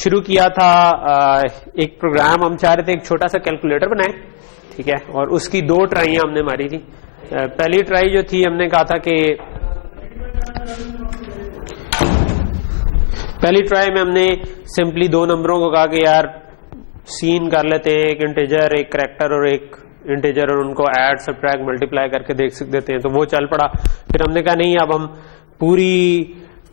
शुरू किया था एक प्रोग्राम, हम चाह रहे थे एक छोटा सा कैलकुलेटर बनाएं, ठीक है, और उसकी 2 ट्राइयां हमने मारी थी। पहली ट्राई जो थी हमने कहा था कि पहली ट्राई में हमने सिंपली 2 नंबरों को कहा कि यार सीन कर लेते हैं, एक इंटीजर एक करैक्टर और एक इंटीजर, और उनको ऐड सब्ट्रैक्ट मल्टीप्लाई करके देख देते हैं, तो वो चल पड़ा। फिर हमने कहा नहीं, अब हम पूरी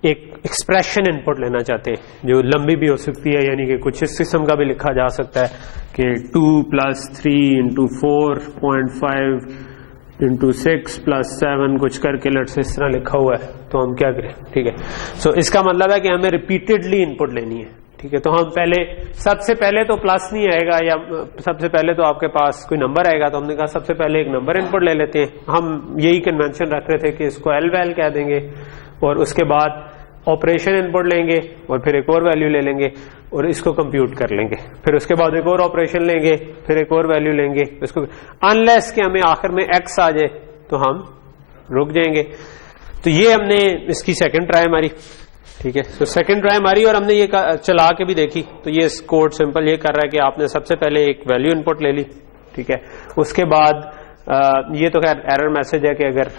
एक एक्सप्रेशन इनपुट लेना चाहते हैं जो लंबी भी हो सकती है, यानी कि कुछ इस किस्म का भी लिखा जा सकता है कि 2 + 3 × 4.5 × 6 + 7 कुछ करके लेट्स इस तरह लिखा हुआ है, तो हम क्या करें, ठीक है। सो इसका मतलब है कि हमें रिपीटेडली इनपुट लेनी है, ठीक है। तो हम पहले सबसे पहले तो प्लस नहीं आएगा, या सबसे पहले तो आपके पास कोई नंबर आएगा, तो हमने कहा सबसे पहले एक नंबर इनपुट ले लेते हैं। हम यही कन्वेंशन रख रहे थे कि इसको एल वैल कह देंगे, और उसके बाद ऑपरेशन इनपुट लेंगे और फिर एक और वैल्यू ले लेंगे और इसको कंप्यूट कर लेंगे, फिर उसके बाद एक और ऑपरेशन लेंगे, फिर एक और वैल्यू लेंगे, इसको अनलेस कि हमें आखिर में एक्स आ जाए तो हम रुक जाएंगे। तो ये हमने इसकी सेकंड ट्राई मारी, ठीक है। तो सेकंड ट्राई मारी और हमने ये चला के भी देखी, तो ये कोड सिंपल ये कर रहा है कि आपने सबसे पहले एक वैल्यू इनपुट ले ली, ठीक है। उसके बाद ये तो खैर एरर मैसेज है कि अगर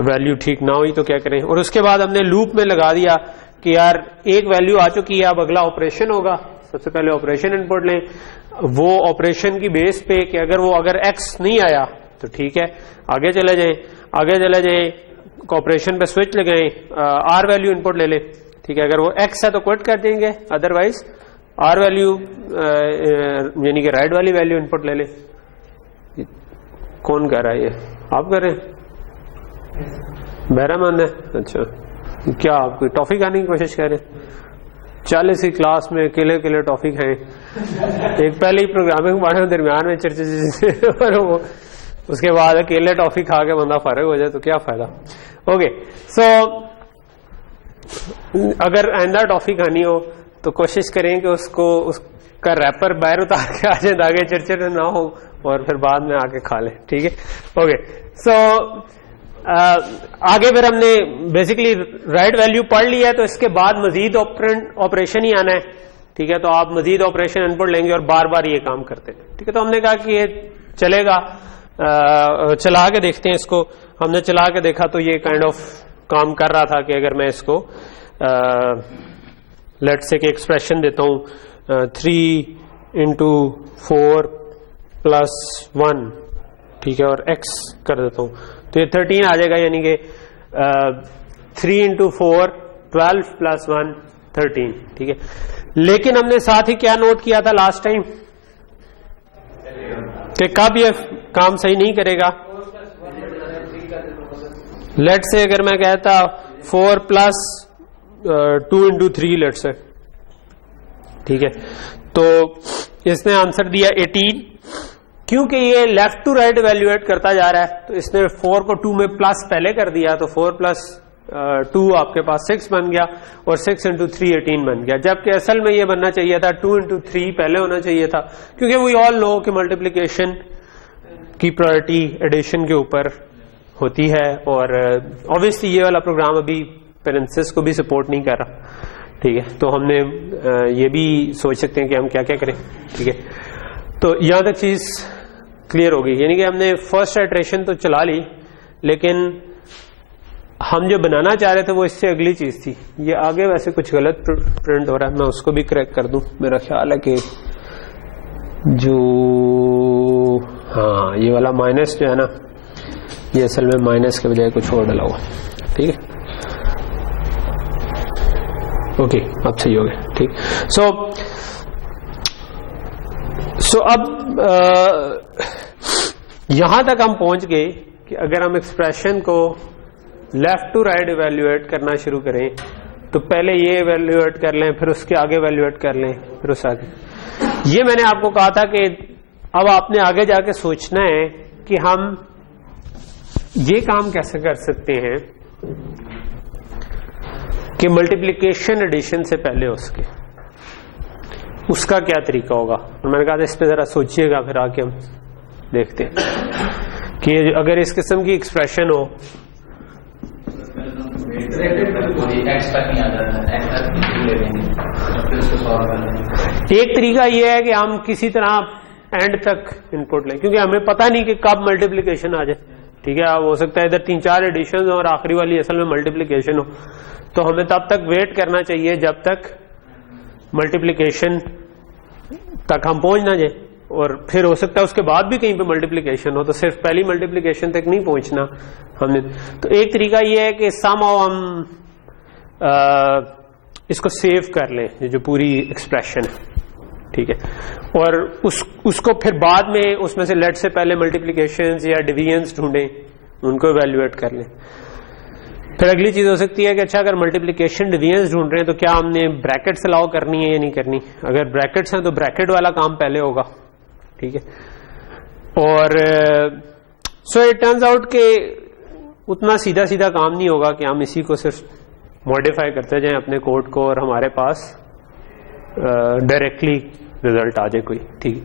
वैल्यू ठीक ना हुई तो क्या करें, और उसके बाद हमने लूप में लगा दिया कि यार एक वैल्यू आ चुकी है, अब अगला ऑपरेशन होगा, सबसे पहले ऑपरेशन इनपुट लें, वो ऑपरेशन की बेस पे कि अगर एक्स नहीं आया तो ठीक है आगे चले जाए, ऑपरेशन पे स्विच लगाएं, आर वैल्यू इनपुट ले ले, ठीक है। अगर वो एक्स है तो क्विट कर देंगे, अदरवाइज आर वैल्यू यानी कि राइट वाली वैल्यू इनपुट ले ले। कौन कर रहा है ये, आप कर रहे हैं? बहरामंद है, अच्छा। क्या आप कोई टॉफी खाने की कोशिश कर रहे हैं? 40 की क्लास में अकेले टॉफी खाएं, एक पहले ही प्रोग्रामिंग पढ़े दरमियान में चर्चा और वो उसके बाद अकेले टॉफी खा के बंदा फारिग हो जाए तो क्या फायदा। ओके, सो अगर आइंदा टॉफी खानी हो तो कोशिश करें कि उसका रैपर बाहर उतार के आ जाए ताकि चिड़चिड़ ना हो और फिर बाद में आके खा ले, ठीक है। ओके, सो आगे फिर हमने बेसिकली राइट वैल्यू पढ़ लिया है, तो इसके बाद मजीद ऑपरेशन ही आना है, ठीक है। तो आप मजीद ऑपरेशन इनपुट लेंगे और बार बार ये काम करते हैं, ठीक है। तो हमने कहा कि ये चलेगा, चला के देखते हैं इसको। हमने चला के देखा तो ये काइंड ऑफ काम कर रहा था कि अगर मैं इसको लेट्स से कि एक्सप्रेशन देता हूं 3 × 4 + 1, ठीक है, और x कर देता हूं तो ये 13 आ जाएगा, यानी कि 3 × 4 12 + 1 13, ठीक है। लेकिन हमने साथ ही क्या नोट किया था लास्ट टाइम कि कब ये काम सही नहीं करेगा। लेट से अगर मैं कहता 4 + 2 × 3 लेट से, ठीक है, तो इसने आंसर दिया 18। क्योंकि ये लेफ्ट टू राइट इवैल्यूएट करता जा रहा है तो इसने 4 को 2 में प्लस पहले कर दिया, तो 4 + 2 आपके पास 6 बन गया और 6 × 3 18 बन गया, जबकि असल में ये बनना चाहिए था 2 × 3 पहले होना चाहिए था, क्योंकि वी ऑल नो कि मल्टीप्लिकेशन की प्रायोरिटी एडिशन के ऊपर होती है, और ऑब्वियसली ये वाला प्रोग्राम अभी पेरेंथेसिस को भी सपोर्ट नहीं कर रहा, ठीक है। तो हमने ये भी सोच सकते हैं कि हम क्या क्या करें, ठीक है। तो यहां तक चीज क्लियर होगी, यानी कि हमने फर्स्ट इटरेशन तो चला ली, लेकिन हम जो बनाना चाह रहे थे वो इससे अगली चीज थी। ये आगे वैसे कुछ गलत प्रिंट हो रहा है, मैं उसको भी करेक्ट कर दूं। मेरा ख्याल है कि जो हाँ ये वाला माइनस जो है ना, ये असल में माइनस के बजाय कुछ और डला हुआ, ठीक है। ओके, अब सही हो गया, ठीक। सो अब यहां तक हम पहुंच गए कि अगर हम एक्सप्रेशन को लेफ्ट टू राइट इवैल्यूएट करना शुरू करें तो पहले ये इवैल्यूएट कर लें, फिर उसके आगे इवैल्यूएट कर लें, फिर उस आगे। ये मैंने आपको कहा था कि अब आपने आगे जाके सोचना है कि हम ये काम कैसे कर सकते हैं कि मल्टीप्लिकेशन एडिशन से पहले उसका क्या तरीका होगा। और मैंने कहा था इस पे जरा सोचिएगा, फिर आके हम देखते हैं कि अगर इस किस्म की एक्सप्रेशन हो एक तरीका यह है कि हम किसी तरह एंड तक इनपुट लें, क्योंकि हमें पता नहीं कि कब मल्टीप्लिकेशन आ जाए। ठीक है, हो सकता है इधर 3-4 एडिशन और आखिरी वाली असल में मल्टीप्लिकेशन हो, तो हमें तब तक वेट करना चाहिए जब तक मल्टीप्लिकेशन तक हम पहुंच ना जाए, और फिर हो सकता है उसके बाद भी कहीं पे मल्टीप्लिकेशन हो, तो सिर्फ पहली मल्टीप्लिकेशन तक नहीं पहुंचना हमने। तो एक तरीका यह है कि समहाउ हम इसको सेव कर लें, ये जो पूरी एक्सप्रेशन है। ठीक है, और उसको फिर बाद में उसमें से लेट से पहले मल्टीप्लिकेशंस या डिवीजन्स ढूंढें, उनको इवेल्युएट कर लें। फिर अगली चीज हो सकती है कि अच्छा अगर मल्टीप्लिकेशन डिवीजन्स ढूंढ रहे हैं तो क्या हमने ब्रैकेट्स अलाउ करनी है या नहीं करनी। अगर ब्रैकेट्स हैं तो ब्रैकेट वाला काम पहले होगा। ठीक है, और सो इट टर्न्स आउट के उतना सीधा सीधा काम नहीं होगा कि हम इसी को सिर्फ मॉडिफाई करते जाएं अपने कोड को और हमारे पास डायरेक्टली रिजल्ट आ जाए कोई। ठीक है,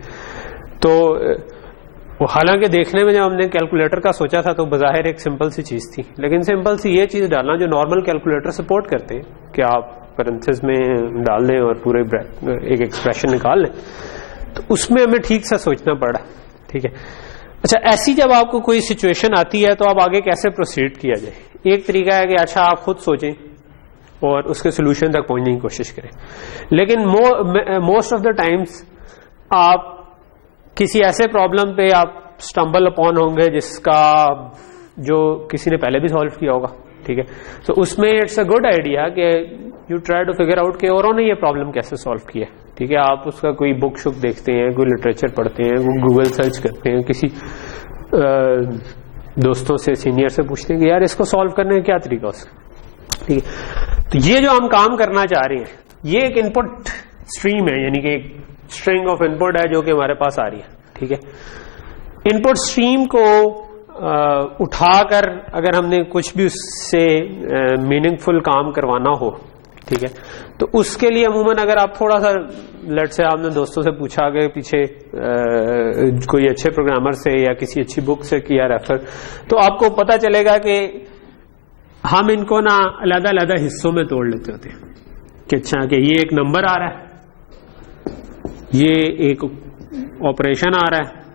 तो हालांकि देखने में जब हमने कैलकुलेटर का सोचा था तो बज़ाहिर एक सिंपल सी चीज थी, लेकिन सिंपल सी ये चीज डालना जो नॉर्मल कैलकुलेटर सपोर्ट करते हैं कि आप पैरेंथेसिस में डाल दें और पूरे एक एक्सप्रेशन निकाल लें, तो उसमें हमें ठीक सा सोचना पड़ा। ठीक है, अच्छा ऐसी जब आपको कोई सिचुएशन आती है तो आप आगे कैसे प्रोसीड किया जाए। एक तरीका है कि अच्छा आप खुद सोचें और उसके सोल्यूशन तक पहुंचने की कोशिश करें, लेकिन मोस्ट ऑफ द टाइम्स आप किसी ऐसे प्रॉब्लम पे आप स्टम्बल अपॉन होंगे जिसका जो किसी ने पहले भी सॉल्व किया होगा। ठीक है, तो उसमें इट्स अ गुड आइडिया कि you try to figure out कि औरों ने ये प्रॉब्लम कैसे सॉल्व किया। ठीक है, आप उसका कोई बुक शुक देखते हैं, कोई लिटरेचर पढ़ते हैं, गूगल सर्च करते हैं, किसी दोस्तों से सीनियर से पूछते हैं कि यार इसको सॉल्व करने का क्या तरीका उसका। ठीक है, तो ये जो हम काम करना चाह रहे हैं ये एक इनपुट स्ट्रीम है, यानी कि एक स्ट्रिंग ऑफ इनपुट है जो कि हमारे पास आ रही है। ठीक है, इनपुट स्ट्रीम को उठाकर अगर हमने कुछ भी उससे मीनिंगफुल काम करवाना हो, ठीक है, तो उसके लिए अमूमन अगर आप थोड़ा सा लेट से आपने दोस्तों से पूछा कि पीछे कोई अच्छे प्रोग्रामर से या किसी अच्छी बुक से किया रेफर, तो आपको पता चलेगा कि हम इनको ना अलग अलग हिस्सों में तोड़ लेते होते हैं कि अच्छा कि ये एक नंबर आ रहा है, ये एक ऑपरेशन आ रहा है,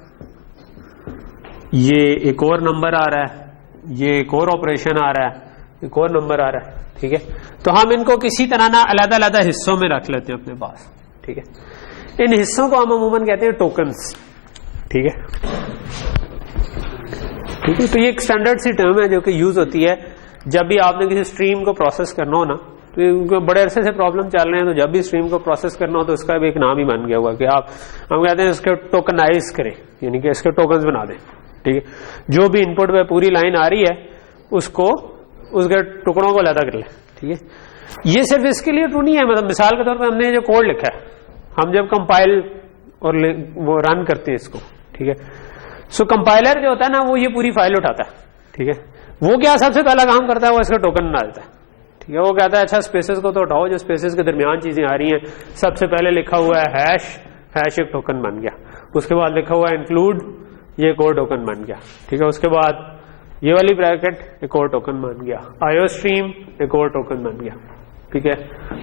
ये एक और नंबर आ रहा है, ये एक और ऑपरेशन आ रहा है, एक और नंबर आ रहा है। ठीक है, तो हम इनको किसी तरह ना अलग अलग हिस्सों में रख लेते हैं अपने पास। ठीक है, इन हिस्सों को हम अमूमन कहते हैं टोकन्स। ठीक है, ठीक है, तो ये एक स्टैंडर्ड सी टर्म है जो कि यूज होती है जब भी आपने किसी स्ट्रीम को प्रोसेस करना हो ना, तो बड़े अरसे से प्रॉब्लम चल रहे हैं, तो जब भी स्ट्रीम को प्रोसेस करना हो तो उसका भी एक नाम ही बन गया हुआ कि आप हम कहते हैं इसके टोकनाइज करें, यानी कि इसके टोकन्स बना दें। ठीक है, जो भी इनपुट पे पूरी लाइन आ रही है उसको उसके टुकड़ों को अलग कर ले। ठीक है, ये सिर्फ इसके लिए ट्रू नहीं है, मतलब मिसाल के तौर पर हमने जो कोड लिखा है, हम जब कंपाइल और वो रन करते हैं इसको, ठीक है, सो कंपाइलर जो होता है ना वो ये पूरी फाइल उठाता है। ठीक है, वो क्या सबसे पहला काम करता है, वो इसका टोकन बना देता है। ठीक है, वो कहता है अच्छा स्पेसेस को तो उठाओ, जो स्पेसेस के दरमियान चीजें आ रही हैं, सबसे पहले लिखा हुआ है हैश, हैश एक टोकन बन गया, उसके बाद लिखा हुआ है इंक्लूड, ये एक और टोकन बन गया। ठीक है, उसके बाद ये वाली ब्रैकेट एक और टोकन बन गया, आईओ स्ट्रीम एक और टोकन बन गया। ठीक है,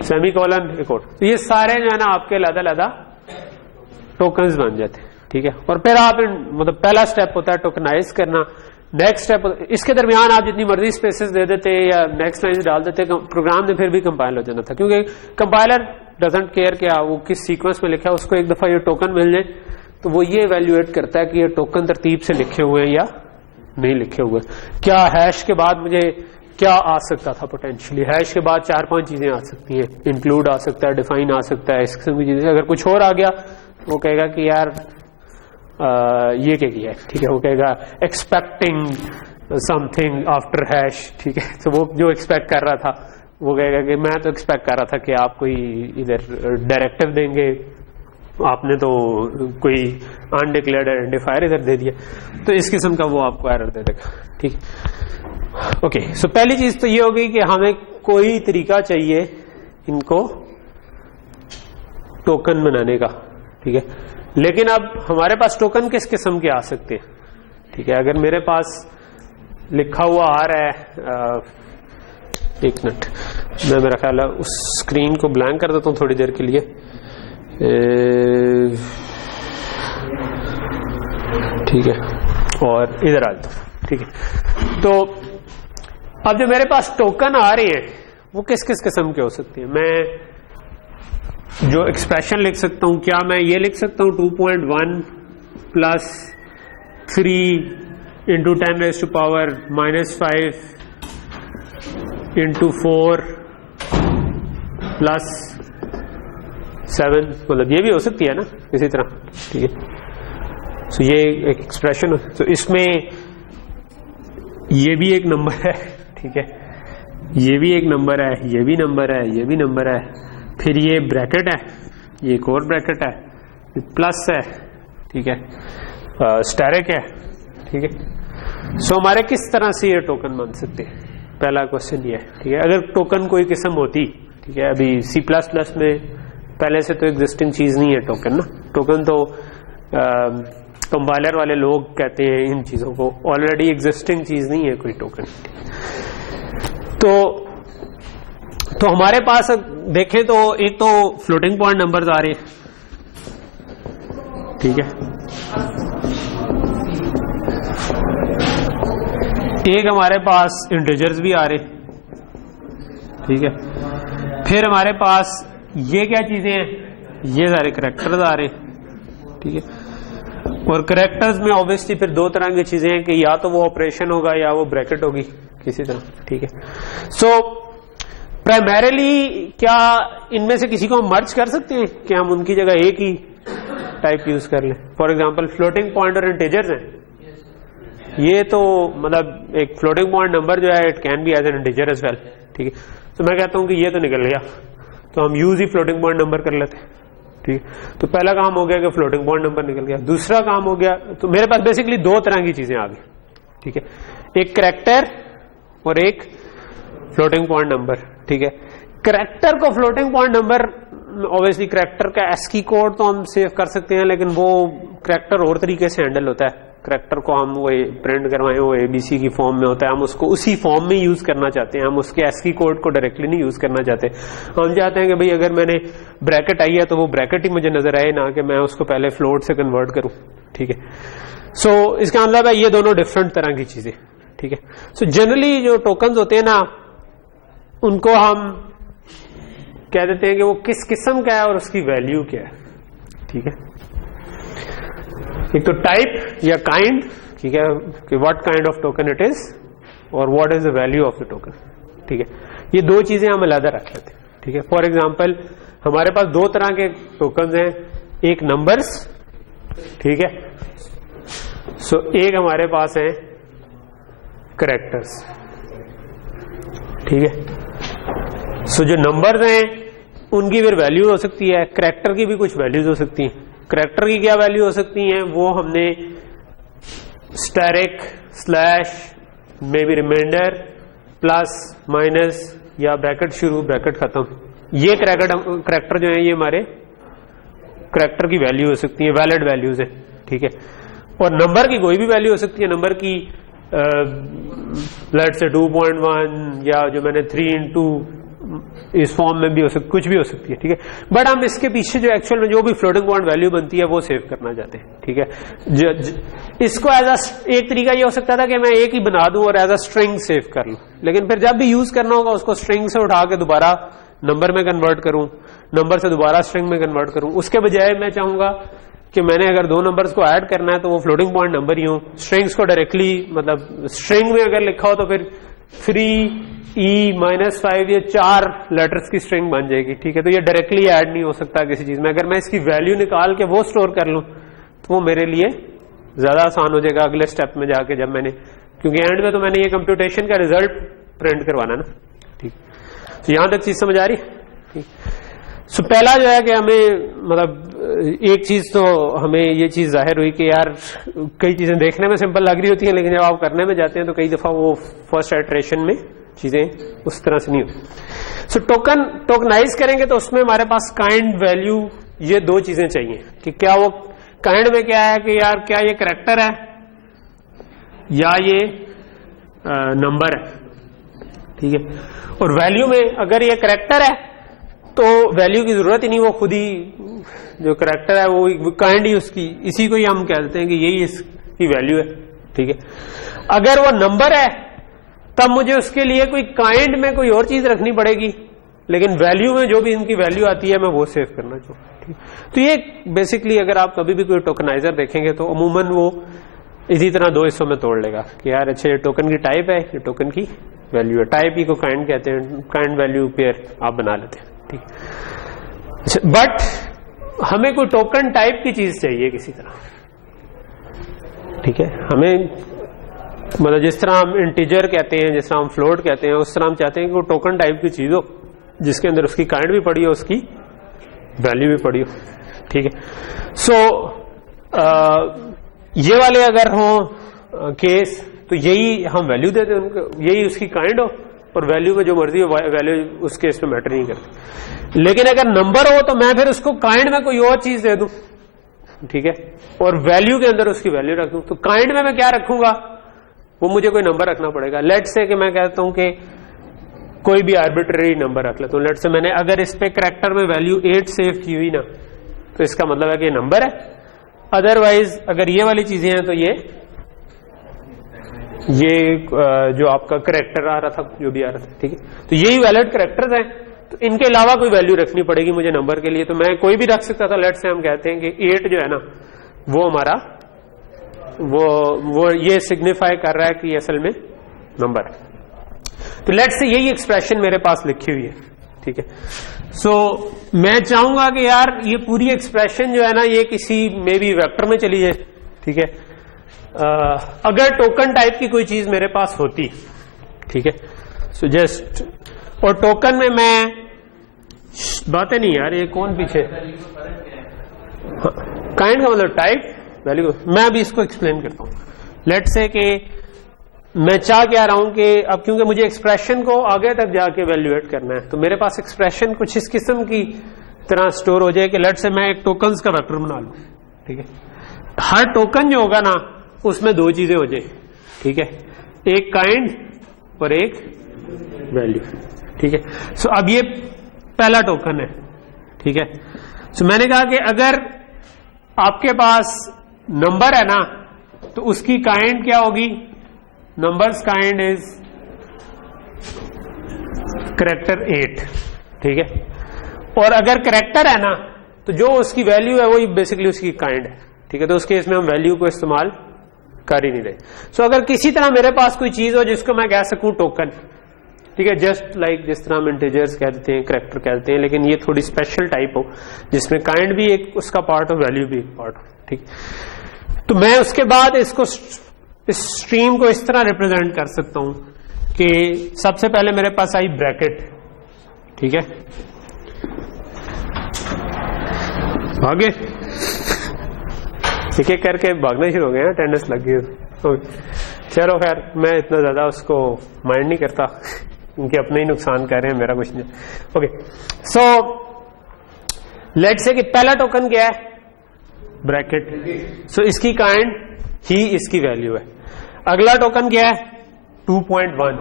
सेमीकोलन एक और, तो ये सारे जो है ना आपके अलग टोकन्स बन जाते हैं। ठीक है, और फिर आप मतलब पहला स्टेप होता है टोकनाइज करना, नेक्स्ट स्टेप इसके दरमियान आप जितनी मर्जी स्पेसेस दे देते या नेक्स्ट लाइन डाल देते, प्रोग्राम ने फिर भी कंपाइल हो जाना था, क्योंकि कंपाइलर डजंट केयर क्या वो किस सीक्वेंस में लिखा है, उसको एक दफा ये टोकन मिल जाए तो वो ये इवेल्युएट करता है कि ये टोकन तरतीब से लिखे हुए हैं या नहीं लिखे हुए। क्या हैश के बाद मुझे क्या आ सकता था पोटेंशियली, हैश के बाद 4-5 चीजें आ सकती हैं, इंक्लूड आ सकता है, डिफाइन आ सकता है, इस किस्म की चीजें। अगर कुछ और आ गया वो कहेगा कि यार ये क्या किया है। ठीक है, वो कहेगा एक्सपेक्टिंग समथिंग आफ्टर हैश। ठीक है, तो वो जो एक्सपेक्ट कर रहा था वो कहेगा कि मैं तो एक्सपेक्ट कर रहा था कि आप कोई इधर डायरेक्टिव देंगे, आपने तो कोई अनडिक्लेयर्ड आइडेंटिफायर इधर दे दिया, तो इस किस्म का वो आपको एरर दे देगा। ठीक, ओके, सो पहली चीज तो ये होगी कि हमें कोई तरीका चाहिए इनको टोकन बनाने का। ठीक है, लेकिन अब हमारे पास टोकन किस किस्म के आ सकते हैं। ठीक है, अगर मेरे पास लिखा हुआ आ रहा है एक मिनट, मैं मेरा ख्याल है उस स्क्रीन को ब्लैंक कर देता हूँ थोड़ी देर के लिए। ठीक है, और इधर आ जाता हूँ। ठीक है, तो अब जो मेरे पास टोकन आ रहे हैं वो किस किस किस्म के हो सकते हैं। मैं जो एक्सप्रेशन लिख सकता हूं, क्या मैं ये लिख सकता हूं 2.1 प्लस 3 इंटू 10⁻⁻5 इंटू 4 प्लस 7, मतलब ये भी हो सकती है ना इसी तरह। ठीक है, तो ये एक एक्सप्रेशन, तो इसमें ये भी एक नंबर है। ठीक है, ये भी एक नंबर है, ये भी नंबर है, ये भी नंबर है, फिर ये ब्रैकेट है, ये एक और ब्रैकेट है, प्लस है। ठीक है, स्टैरिक है। ठीक है, सो हमारे किस तरह से ये टोकन बन सकते हैं, पहला क्वेश्चन ये है। ठीक है, अगर टोकन कोई किस्म होती, ठीक है, अभी C++ में पहले से तो एग्जिस्टिंग चीज नहीं है टोकन ना। टोकन तो कंपाइलर वाले लोग कहते हैं इन चीजों को, ऑलरेडी एग्जिस्टिंग चीज नहीं है कोई टोकन। तो हमारे पास देखें तो एक तो फ्लोटिंग पॉइंट नंबर्स आ रहे हैं। ठीक है, एक हमारे पास इंटीजर्स भी आ रहे। ठीक है, फिर हमारे पास ये क्या चीजें हैं, ये सारे करैक्टर्स आ रहे। ठीक है, और करैक्टर्स में ऑब्वियसली फिर दो तरह की चीजें हैं कि या तो वो ऑपरेशन होगा या वो ब्रैकेट होगी किसी तरह। ठीक है, सो प्राइमरीली क्या इनमें से किसी को हम मर्ज कर सकते हैं कि हम उनकी जगह एक ही टाइप यूज कर लें। फॉर एग्जांपल फ्लोटिंग पॉइंट और इंटीजर्स हैं, ये तो मतलब एक फ्लोटिंग पॉइंट नंबर जो है it can be as an integer as well. ठीक है, तो मैं कहता हूं कि ये तो निकल गया, तो हम यूज ही फ्लोटिंग पॉइंट नंबर कर लेते हैं। ठीक, तो पहला काम हो गया कि फ्लोटिंग पॉइंट नंबर निकल गया। दूसरा काम हो गया, तो मेरे पास बेसिकली दो तरह की चीजें आ गई। ठीक है, एक करैक्टर और एक फ्लोटिंग पॉइंट नंबर। ठीक है, करैक्टर को floating point number, obviously character का ASCII कोड तो हम सेव कर सकते हैं, लेकिन वो करैक्टर और तरीके से हैंडल होता है। करैक्टर को हम वो प्रिंट करवाएं, वो ABC की फॉर्म में होता है, हम उसको उसी फॉर्म में यूज करना चाहते हैं, हम उसके ASCII कोड को डायरेक्टली नहीं यूज करना चाहते। हम चाहते हैं कि भाई अगर मैंने ब्रैकेट आई है तो वो ब्रैकेट ही मुझे नजर आए, ना कि मैं उसको पहले फ्लोट से कन्वर्ट करूं। ठीक है, सो इसका मतलब है ये दोनों डिफरेंट तरह की चीजें। ठीक है, सो जनरली जो टोकन्स होते हैं ना, उनको हम कह देते हैं कि वो किस किस्म का है और उसकी वैल्यू क्या है। ठीक है, एक तो टाइप या काइंड, ठीक है, कि what kind of token it is और what is the value of the token. ठीक है, ये दो चीजें हम अलग रख लेते हैं। ठीक है, फॉर एग्जांपल हमारे पास दो तरह के टोकन्स हैं, एक नंबर्स, ठीक है, सो एक हमारे पास है करैक्टर्स। ठीक है, सो जो नंबर्स हैं उनकी फिर वैल्यू हो सकती है, करैक्टर की भी कुछ वैल्यूज हो सकती हैं। करैक्टर की क्या वैल्यू हो सकती हैं, वो हमने asterisk slash may be remainder plus minus या ब्रैकेट शुरू ब्रैकेट खत्म, ये करैक्टर जो है ये हमारे करैक्टर की वैल्यू हो सकती है, वैलिड वैल्यूज है। ठीक है, और नंबर की कोई भी वैल्यू हो सकती है। नंबर की लेट्स से 2.1 या जो मैंने 3 इंटू इस फॉर्म में भी हो सकती, कुछ भी हो सकती है। ठीक है, बट हम इसके पीछे जो एक्चुअल में जो भी फ्लोटिंग पॉइंट वैल्यू बनती है वो सेव करना चाहते हैं। ठीक है, इसको एज एक तरीका ये हो सकता था कि मैं एक ही बना दूं और एज अ स्ट्रिंग सेव कर लूं, लेकिन फिर जब भी यूज करना होगा उसको स्ट्रिंग से उठा के दोबारा नंबर में कन्वर्ट करूं, नंबर से दोबारा स्ट्रिंग में कन्वर्ट करूं। उसके बजाय मैं चाहूंगा कि मैंने अगर दो नंबर्स को ऐड करना है तो वो फ्लोटिंग पॉइंट नंबर ही हो, स्ट्रिंग्स को डायरेक्टली, मतलब स्ट्रिंग में अगर लिखा हो तो फिर 3E-5 ये 4 लेटर्स की स्ट्रिंग बन जाएगी। ठीक है, तो ये डायरेक्टली ऐड नहीं हो सकता किसी चीज में। अगर मैं इसकी वैल्यू निकाल के वो स्टोर कर लूं तो वो मेरे लिए ज्यादा आसान हो जाएगा अगले स्टेप में जाके, जब मैंने, क्योंकि एंड में तो मैंने ये कंप्यूटेशन का रिजल्ट प्रिंट करवाना ना। ठीक, तो यहां तक चीज समझ आ रही है। ठीक, सो पहला जो है कि हमें, मतलब एक चीज तो हमें ये चीज जाहिर हुई कि यार कई चीजें देखने में सिंपल लग रही होती हैं, लेकिन जब आप करने में जाते हैं तो कई दफा वो फर्स्ट इटरेशन में चीजें उस तरह से नहीं होती। सो टोकनाइज करेंगे तो उसमें हमारे पास काइंड, वैल्यू, ये दो चीजें चाहिए कि क्या वो काइंड में क्या है कि यार क्या ये करैक्टर है या ये नंबर है। ठीक है। और वैल्यू में अगर ये कैरेक्टर है तो वैल्यू की जरूरत ही नहीं, वो खुद ही जो कैरेक्टर है वो काइंड ही उसकी, इसी को ही हम कह देते हैं कि यही इसकी वैल्यू है, ठीक है। अगर वो नंबर है तब मुझे उसके लिए कोई काइंड में कोई और चीज रखनी पड़ेगी, लेकिन वैल्यू में जो भी इनकी वैल्यू आती है मैं वो सेव करना चाहूँ। तो ये बेसिकली अगर आप कभी भी कोई टोकनाइजर देखेंगे तो अमूमन वो इसी तरह दो हिस्सों में तोड़ लेगा कि यार अच्छा ये टोकन की टाइप है, ये टोकन की वैल्यू है। टाइप ही को काइंड कहते हैं, काइंड वैल्यू पेयर आप बना लेते हैं, ठीक। अच्छा, बट हमें कोई टोकन टाइप की चीज चाहिए किसी तरह, ठीक है। हमें मतलब जिस तरह हम इंटीजर कहते हैं, जिस तरह हम फ्लोट कहते हैं, उस तरह हम चाहते हैं कि वो टोकन टाइप की चीज हो जिसके अंदर उसकी काइंड भी पड़ी हो, उसकी वैल्यू भी पड़ी हो, ठीक है। सो ये वाले अगर हो केस तो यही हम वैल्यू देते हैं उनको, यही उसकी काइंड हो और वैल्यू में जो मर्जी हो वैल्यू उस केस में मैटर नहीं करती। लेकिन अगर नंबर हो तो मैं फिर उसको काइंड में कोई और चीज दे दूं, ठीक है, और वैल्यू के अंदर उसकी वैल्यू रख दूं। तो काइंड में मैं क्या रखूंगा, वो मुझे कोई नंबर रखना पड़ेगा। लेट्स से कि मैं कहता हूं कि कोई भी आर्बिट्ररी नंबर रख लेता हूं। लेट्स से मैंने अगर इस पे कैरेक्टर में वैल्यू 8 सेव की हुई ना, तो इसका मतलब है कि ये नंबर है। अदरवाइज अगर ये वाली चीजें हैं तो ये जो आपका कैरेक्टर आ रहा था, जो भी आ रहा था, ठीक है, तो यही वैलिड कैरेक्टर्स हैं। तो इनके अलावा कोई वैल्यू रखनी पड़ेगी मुझे नंबर के लिए, तो मैं कोई भी रख सकता था। लेट्स से हम कहते हैं कि 8 जो है ना वो हमारा वो ये सिग्निफाई कर रहा है कि असल में नंबर है। तो लेट्स से यही एक्सप्रेशन मेरे पास लिखी हुई है, ठीक है। सो मैं चाहूंगा कि यार ये पूरी एक्सप्रेशन जो है ना ये किसी मे बी वेक्टर में चली जाए, ठीक है। अगर टोकन टाइप की कोई चीज मेरे पास होती, ठीक है, सो जस्ट, और टोकन में मैं बातें नहीं यार, ये कौन पीछे, काइंड का मतलब टाइप, वैल्यू। मैं अभी इसको एक्सप्लेन करता हूं। लेट्स से कि मैं चाह क्या रहा हूं कि अब क्योंकि मुझे एक्सप्रेशन को आगे तक जाके वैल्यूएट करना है, तो मेरे पास एक्सप्रेशन कुछ इस किस्म की तरह स्टोर हो जाए कि लेट्स से मैं एक टोकन्स का वेक्टर बना लूं, ठीक है। हर टोकन जो होगा ना उसमें दो चीजें हो जाए, ठीक है, एक काइंड और एक वैल्यू, ठीक है। सो अब ये पहला टोकन है, ठीक है। सो मैंने कहा कि अगर आपके पास नंबर है ना तो उसकी काइंड क्या होगी, नंबर्स काइंड इज कैरेक्टर 8, ठीक है। और अगर कैरेक्टर है ना तो जो उसकी वैल्यू है वही बेसिकली उसकी काइंड है, ठीक है। तो उस केस में हम वैल्यू को इस्तेमाल कर ही नहीं रहे। सो अगर किसी तरह मेरे पास कोई चीज हो जिसको मैं कह सकूं टोकन, ठीक है, जस्ट लाइक जिस तरह हम इंटीजर्स कह देते हैं, कैरेक्टर कहते हैं, लेकिन ये थोड़ी स्पेशल टाइप हो जिसमें काइंड भी एक उसका पार्ट हो, वैल्यू भी एक पार्ट हो, ठीक। तो मैं उसके बाद इसको इस स्ट्रीम को इस तरह रिप्रेजेंट कर सकता हूं कि सबसे पहले मेरे पास आई ब्रैकेट, ठीक है, भागे एक एक करके भागना शुरू हो गया, अटेंडेंस लग गई। चलो खैर मैं इतना ज्यादा उसको माइंड नहीं करता, उनके अपने ही नुकसान कर रहे हैं, मेरा कुछ नहीं। ओके, सो लेट्स से कि पहला टोकन क्या है, ब्रैकेट। सो इसकी काइंड ही इसकी वैल्यू है। अगला टोकन क्या है, 2.1।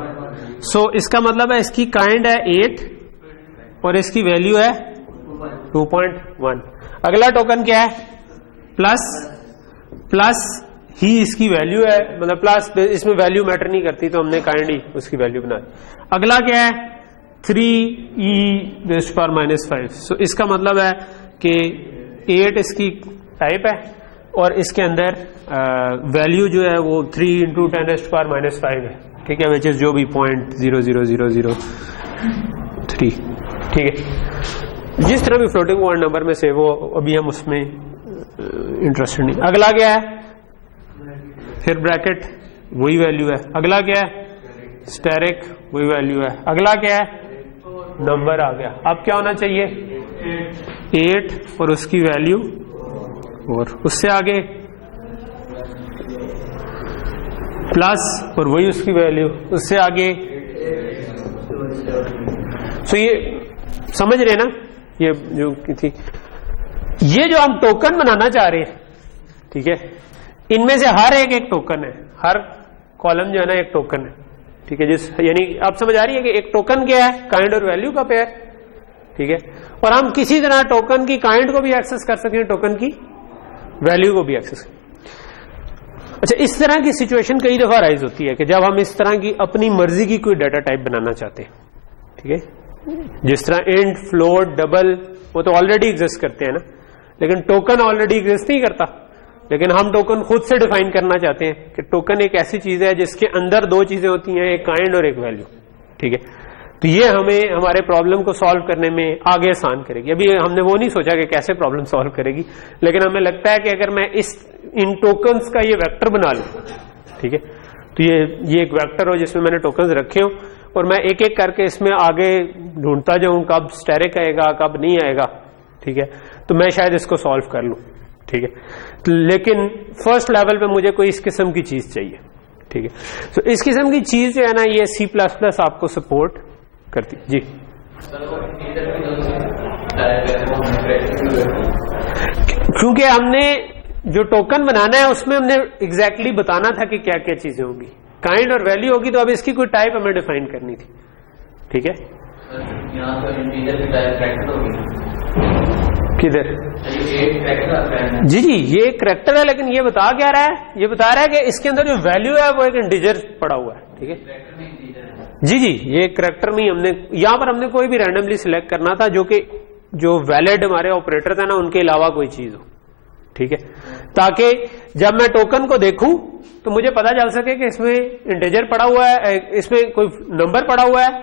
सो इसका मतलब है इसकी काइंड है 8 और इसकी वैल्यू है 2.1। अगला टोकन क्या है, प्लस ही इसकी वैल्यू है, मतलब प्लस इसमें वैल्यू मैटर नहीं करती तो हमने काइंड ही उसकी वैल्यू बना दी। अगला क्या है, 3e⁻⁵। सो इसका मतलब है कि 8 इसकी टाइप है और इसके अंदर वैल्यू जो है वो 3 × 10⁻⁵ है, ठीक है, विच इज जो भी 0.00003, ठीक है। जिस तरह भी फ्लोटिंग पॉइंट नंबर में से, वो अभी हम उसमें इंटरेस्टेड नहीं। अगला क्या है, फिर ब्रैकेट, वही वैल्यू है। अगला क्या है, स्टेरिक, वही वैल्यू है। अगला क्या है, नंबर आ गया। अब क्या होना चाहिए, 8 और उसकी वैल्यू, और उससे आगे प्लस और वही उसकी वैल्यू, उससे आगे। सो ये समझ रहे ना, ये जो थी, ये जो हम टोकन बनाना चाह रहे हैं, ठीक है, इनमें से हर एक टोकन है, हर कॉलम जो है ना एक टोकन है, ठीक है, यानी आप समझ आ रही है कि एक टोकन क्या है, काइंड और वैल्यू का पेयर, ठीक है, और हम किसी तरह टोकन की काइंड को भी एक्सेस कर सकें, टोकन की वैल्यू को भी एक्सेस करें। अच्छा, इस तरह की सिचुएशन कई दफा राइज होती है कि जब हम इस तरह की अपनी मर्जी की कोई डाटा टाइप बनाना चाहते हैं, ठीक है, जिस तरह इंट, फ्लोट, डबल, वो तो ऑलरेडी एग्जिस्ट करते हैं ना, लेकिन टोकन ऑलरेडी एग्जिस्ट नहीं करता, लेकिन हम टोकन खुद से डिफाइन करना चाहते हैं कि टोकन एक ऐसी चीज है जिसके अंदर दो चीजें होती हैं, एक काइंड और एक वैल्यू, ठीक है। तो ये हमें हमारे प्रॉब्लम को सॉल्व करने में आगे आसान करेगी। अभी हमने वो नहीं सोचा कि कैसे प्रॉब्लम सॉल्व करेगी, लेकिन हमें लगता है कि अगर मैं इन टोकन्स का ये वेक्टर बना लूं, ठीक है, तो ये एक वेक्टर हो जिसमें मैंने टोकन्स रखे हो और मैं एक एक करके इसमें आगे ढूंढता जाऊं कब स्टैटिक आएगा कब नहीं आएगा, ठीक है, तो मैं शायद इसको सॉल्व कर लूं, ठीक है। लेकिन फर्स्ट लेवल पे मुझे कोई इस किस्म की चीज चाहिए, ठीक है। तो इस किस्म की चीज जो है ना, ये C++ आपको सपोर्ट करती जी। क्योंकि हमने जो टोकन बनाना है उसमें हमने एग्जैक्टली बताना था कि क्या क्या चीजें होंगी, काइंड और वैल्यू होगी, तो अब इसकी कोई टाइप हमें डिफाइन करनी थी, ठीक है। यहाँ तो इंटीजर की टाइप कैरेक्टर होगी, किधर? जी जी, ये एक कैरेक्टर है, लेकिन ये बता क्या रहा है, ये बता रहा है कि इसके अंदर जो वैल्यू है वो एक इंटीजर पड़ा हुआ है, ठीक है। जी जी, ये कैरेक्टर में हमने यहां पर हमने कोई भी रैंडमली सिलेक्ट करना था जो वैलिड हमारे ऑपरेटर थे ना, उनके अलावा कोई चीज हो, ठीक है, ताकि जब मैं टोकन को देखूं तो मुझे पता चल सके कि इसमें इंटीजर पड़ा हुआ है, इसमें कोई नंबर पड़ा हुआ है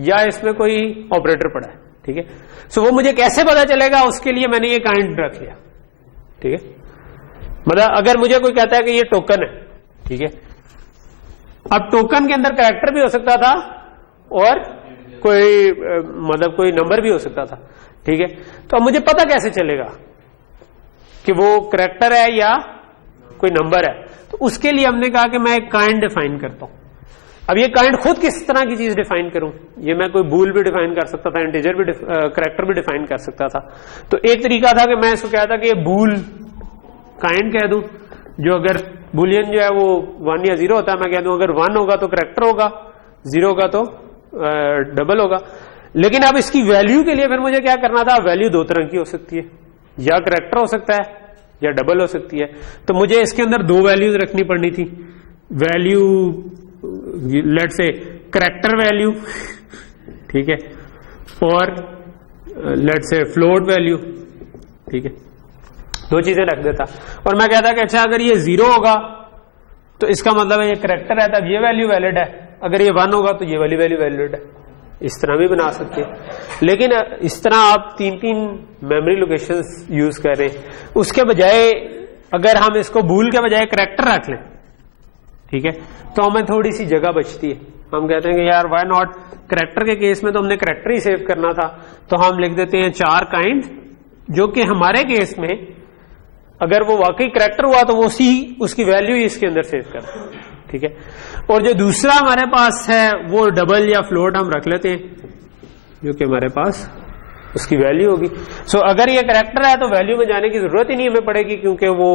या इसमें कोई ऑपरेटर पड़ा है, ठीक है। सो वो मुझे कैसे पता चलेगा, उसके लिए मैंने ये काइंड रख लिया, ठीक है। मतलब अगर मुझे कोई कहता है कि ये टोकन है, ठीक है, अब टोकन के अंदर कैरेक्टर भी हो सकता था और कोई मतलब कोई नंबर भी हो सकता था, ठीक है। तो अब मुझे पता कैसे चलेगा कि वो कैरेक्टर है या कोई नंबर है, तो उसके लिए हमने कहा कि मैं एक काइंड डिफाइन करता हूं। अब ये काइंड खुद किस तरह की चीज डिफाइन करूं, ये मैं कोई बूल भी डिफाइन कर सकता था, इंटीजर भी कैरेक्टर भी डिफाइन कर सकता था। तो एक तरीका था कि मैं इसको कहता कि ये बूल काइंड कह दूं, जो अगर बुलियन जो है वो 1 या 0 होता है, मैं कह दूं अगर 1 होगा तो कैरेक्टर होगा, 0 होगा तो डबल होगा। लेकिन अब इसकी वैल्यू के लिए फिर मुझे क्या करना था, वैल्यू दो तरह की हो सकती है, या कैरेक्टर हो सकता है या डबल हो सकती है। तो मुझे इसके अंदर दो वैल्यूज रखनी पड़नी थी, वैल्यू लेट से कैरेक्टर वैल्यू, ठीक है, और लेट से फ्लोट वैल्यू, ठीक है, दो चीजें रख देता। और मैं कहता कि अच्छा अगर ये 0 होगा तो इसका मतलब है ये कैरेक्टर है, तब ये वैल्यू वैलिड है, अगर ये 1 होगा तो ये वाली वैल्यू वैलिड है। इस तरह भी बना सकते हैं, लेकिन इस तरह आप 3-3 मेमोरी लोकेशंस यूज कर रहे हैं, उसके बजाय अगर हम इसको बूल के बजाय कैरेक्टर रख लें, ठीक है, तो हमें थोड़ी सी जगह बचती है। हम कहते हैं कि यार व्हाई नॉट, कैरेक्टर के केस में तो हमने कैरेक्टर ही सेव करना था, तो हम लिख देते हैं 4 काइंड, जो कि हमारे केस में अगर वो वाकई कैरेक्टर हुआ तो वो उसकी वैल्यू ही इसके अंदर सेव कर, ठीक है। और जो दूसरा हमारे पास है वो डबल या फ्लोट हम रख लेते हैं, जो कि हमारे पास उसकी वैल्यू होगी। सो अगर ये कैरेक्टर है तो वैल्यू में जाने की जरूरत ही नहीं हमें पड़ेगी, क्योंकि वो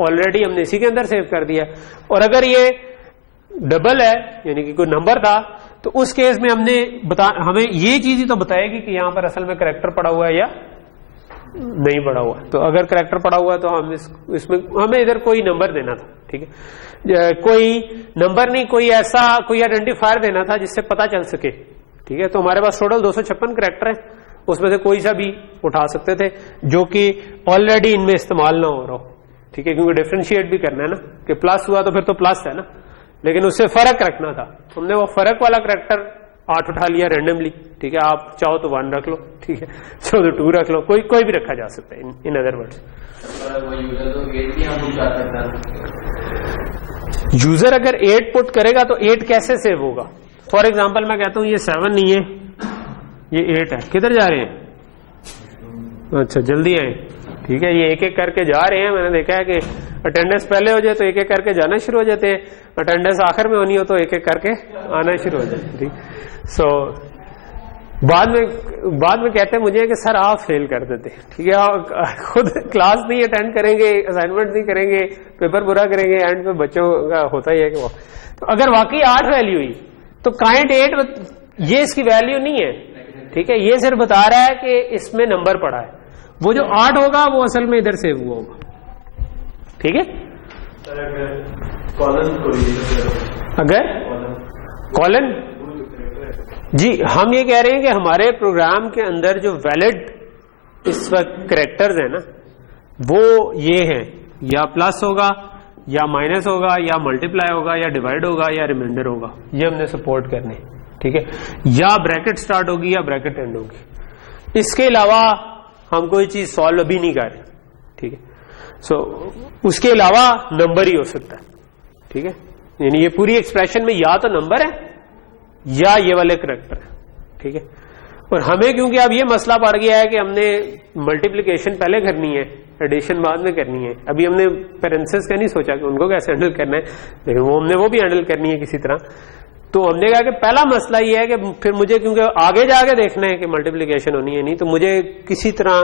ऑलरेडी हमने इसी के अंदर सेव कर दिया। और अगर ये डबल है यानी कि कोई नंबर था, तो उस केस में हमें ये चीज ही तो बताएगी कि यहां पर असल में कैरेक्टर पड़ा हुआ है या नहीं पड़ा हुआ। तो अगर कैरेक्टर पड़ा हुआ है तो हम इसमें हमें इधर कोई नंबर देना था, ठीक है, कोई नंबर नहीं, कोई आइडेंटिफायर देना था जिससे पता चल सके, ठीक है। तो हमारे पास टोटल 256 कैरेक्टर है, उसमें से कोई सा भी उठा सकते थे जो कि ऑलरेडी इनमें इस्तेमाल ना हो रहा हो, ठीक है, क्योंकि डिफरेंशिएट भी करना है ना, कि प्लस हुआ तो फिर तो प्लस है ना, लेकिन उससे फर्क रखना था। हमने वो फर्क वाला कैरेक्टर 8 उठा लिया रैंडमली, ठीक है, आप चाहो तो 1 रख लो, ठीक है, चाहो तो 2 रख लो, कोई भी रखा जा सकता है इन अदर वर्ड्स। यूजर अगर 8 पुट करेगा तो 8 कैसे सेव होगा? फॉर एग्जांपल मैं कहता हूं ये 7 नहीं है, ये 8 है, किधर जा रहे हैं? अच्छा जल्दी आए, ठीक है, ये एक एक करके जा रहे हैं। मैंने देखा है कि अटेंडेंस पहले हो जाए तो एक एक करके जाना शुरू हो जाते हैं, अटेंडेंस आखिर में होनी हो तो एक एक करके आना शुरू हो जाए, ठीक। सो बाद में कहते हैं मुझे कि सर आप फेल कर देते, ठीक है, आप खुद क्लास नहीं अटेंड करेंगे, असाइनमेंट नहीं करेंगे, पेपर पूरा करेंगे, एंड पे बच्चों का होता ही है कि वो। तो अगर वाकई 8 वैल्यू हुई तो काइंड 8 ये इसकी वैल्यू नहीं है, ठीक है, ये सिर्फ बता रहा है कि इसमें नंबर पड़ा है। वो जो 8 होगा वो असल में इधर सेव हुआ होगा, ठीक है। अगर कॉलन, जी हम ये कह रहे हैं कि हमारे प्रोग्राम के अंदर जो वैलिड इस वक्त कैरेक्टर्स है ना, वो ये हैं, या प्लस होगा या माइनस होगा या मल्टीप्लाई होगा या डिवाइड होगा या रिमाइंडर होगा, ये हमने सपोर्ट करने, ठीक है, या ब्रैकेट स्टार्ट होगी या ब्रैकेट एंड होगी। इसके अलावा हम कोई चीज सॉल्व अभी नहीं कर रहे, ठीक है। सो उसके अलावा नंबर ही हो सकता है, ठीक है, यानी ये पूरी एक्सप्रेशन में या तो नंबर है या ये वाले करैक्टर है, ठीक है। और हमें क्योंकि अब ये मसला पड़ गया है कि हमने मल्टीप्लिकेशन पहले करनी है, एडिशन बाद में करनी है, अभी हमने पेरेंथेसिस का नहीं सोचा कि उनको कैसे हैंडल करना है, लेकिन हमने वो भी हैंडल करनी है किसी तरह। तो हमने कहा कि पहला मसला ये है कि फिर मुझे क्योंकि आगे जाके देखना है कि मल्टीप्लिकेशन होनी है नहीं, तो मुझे किसी तरह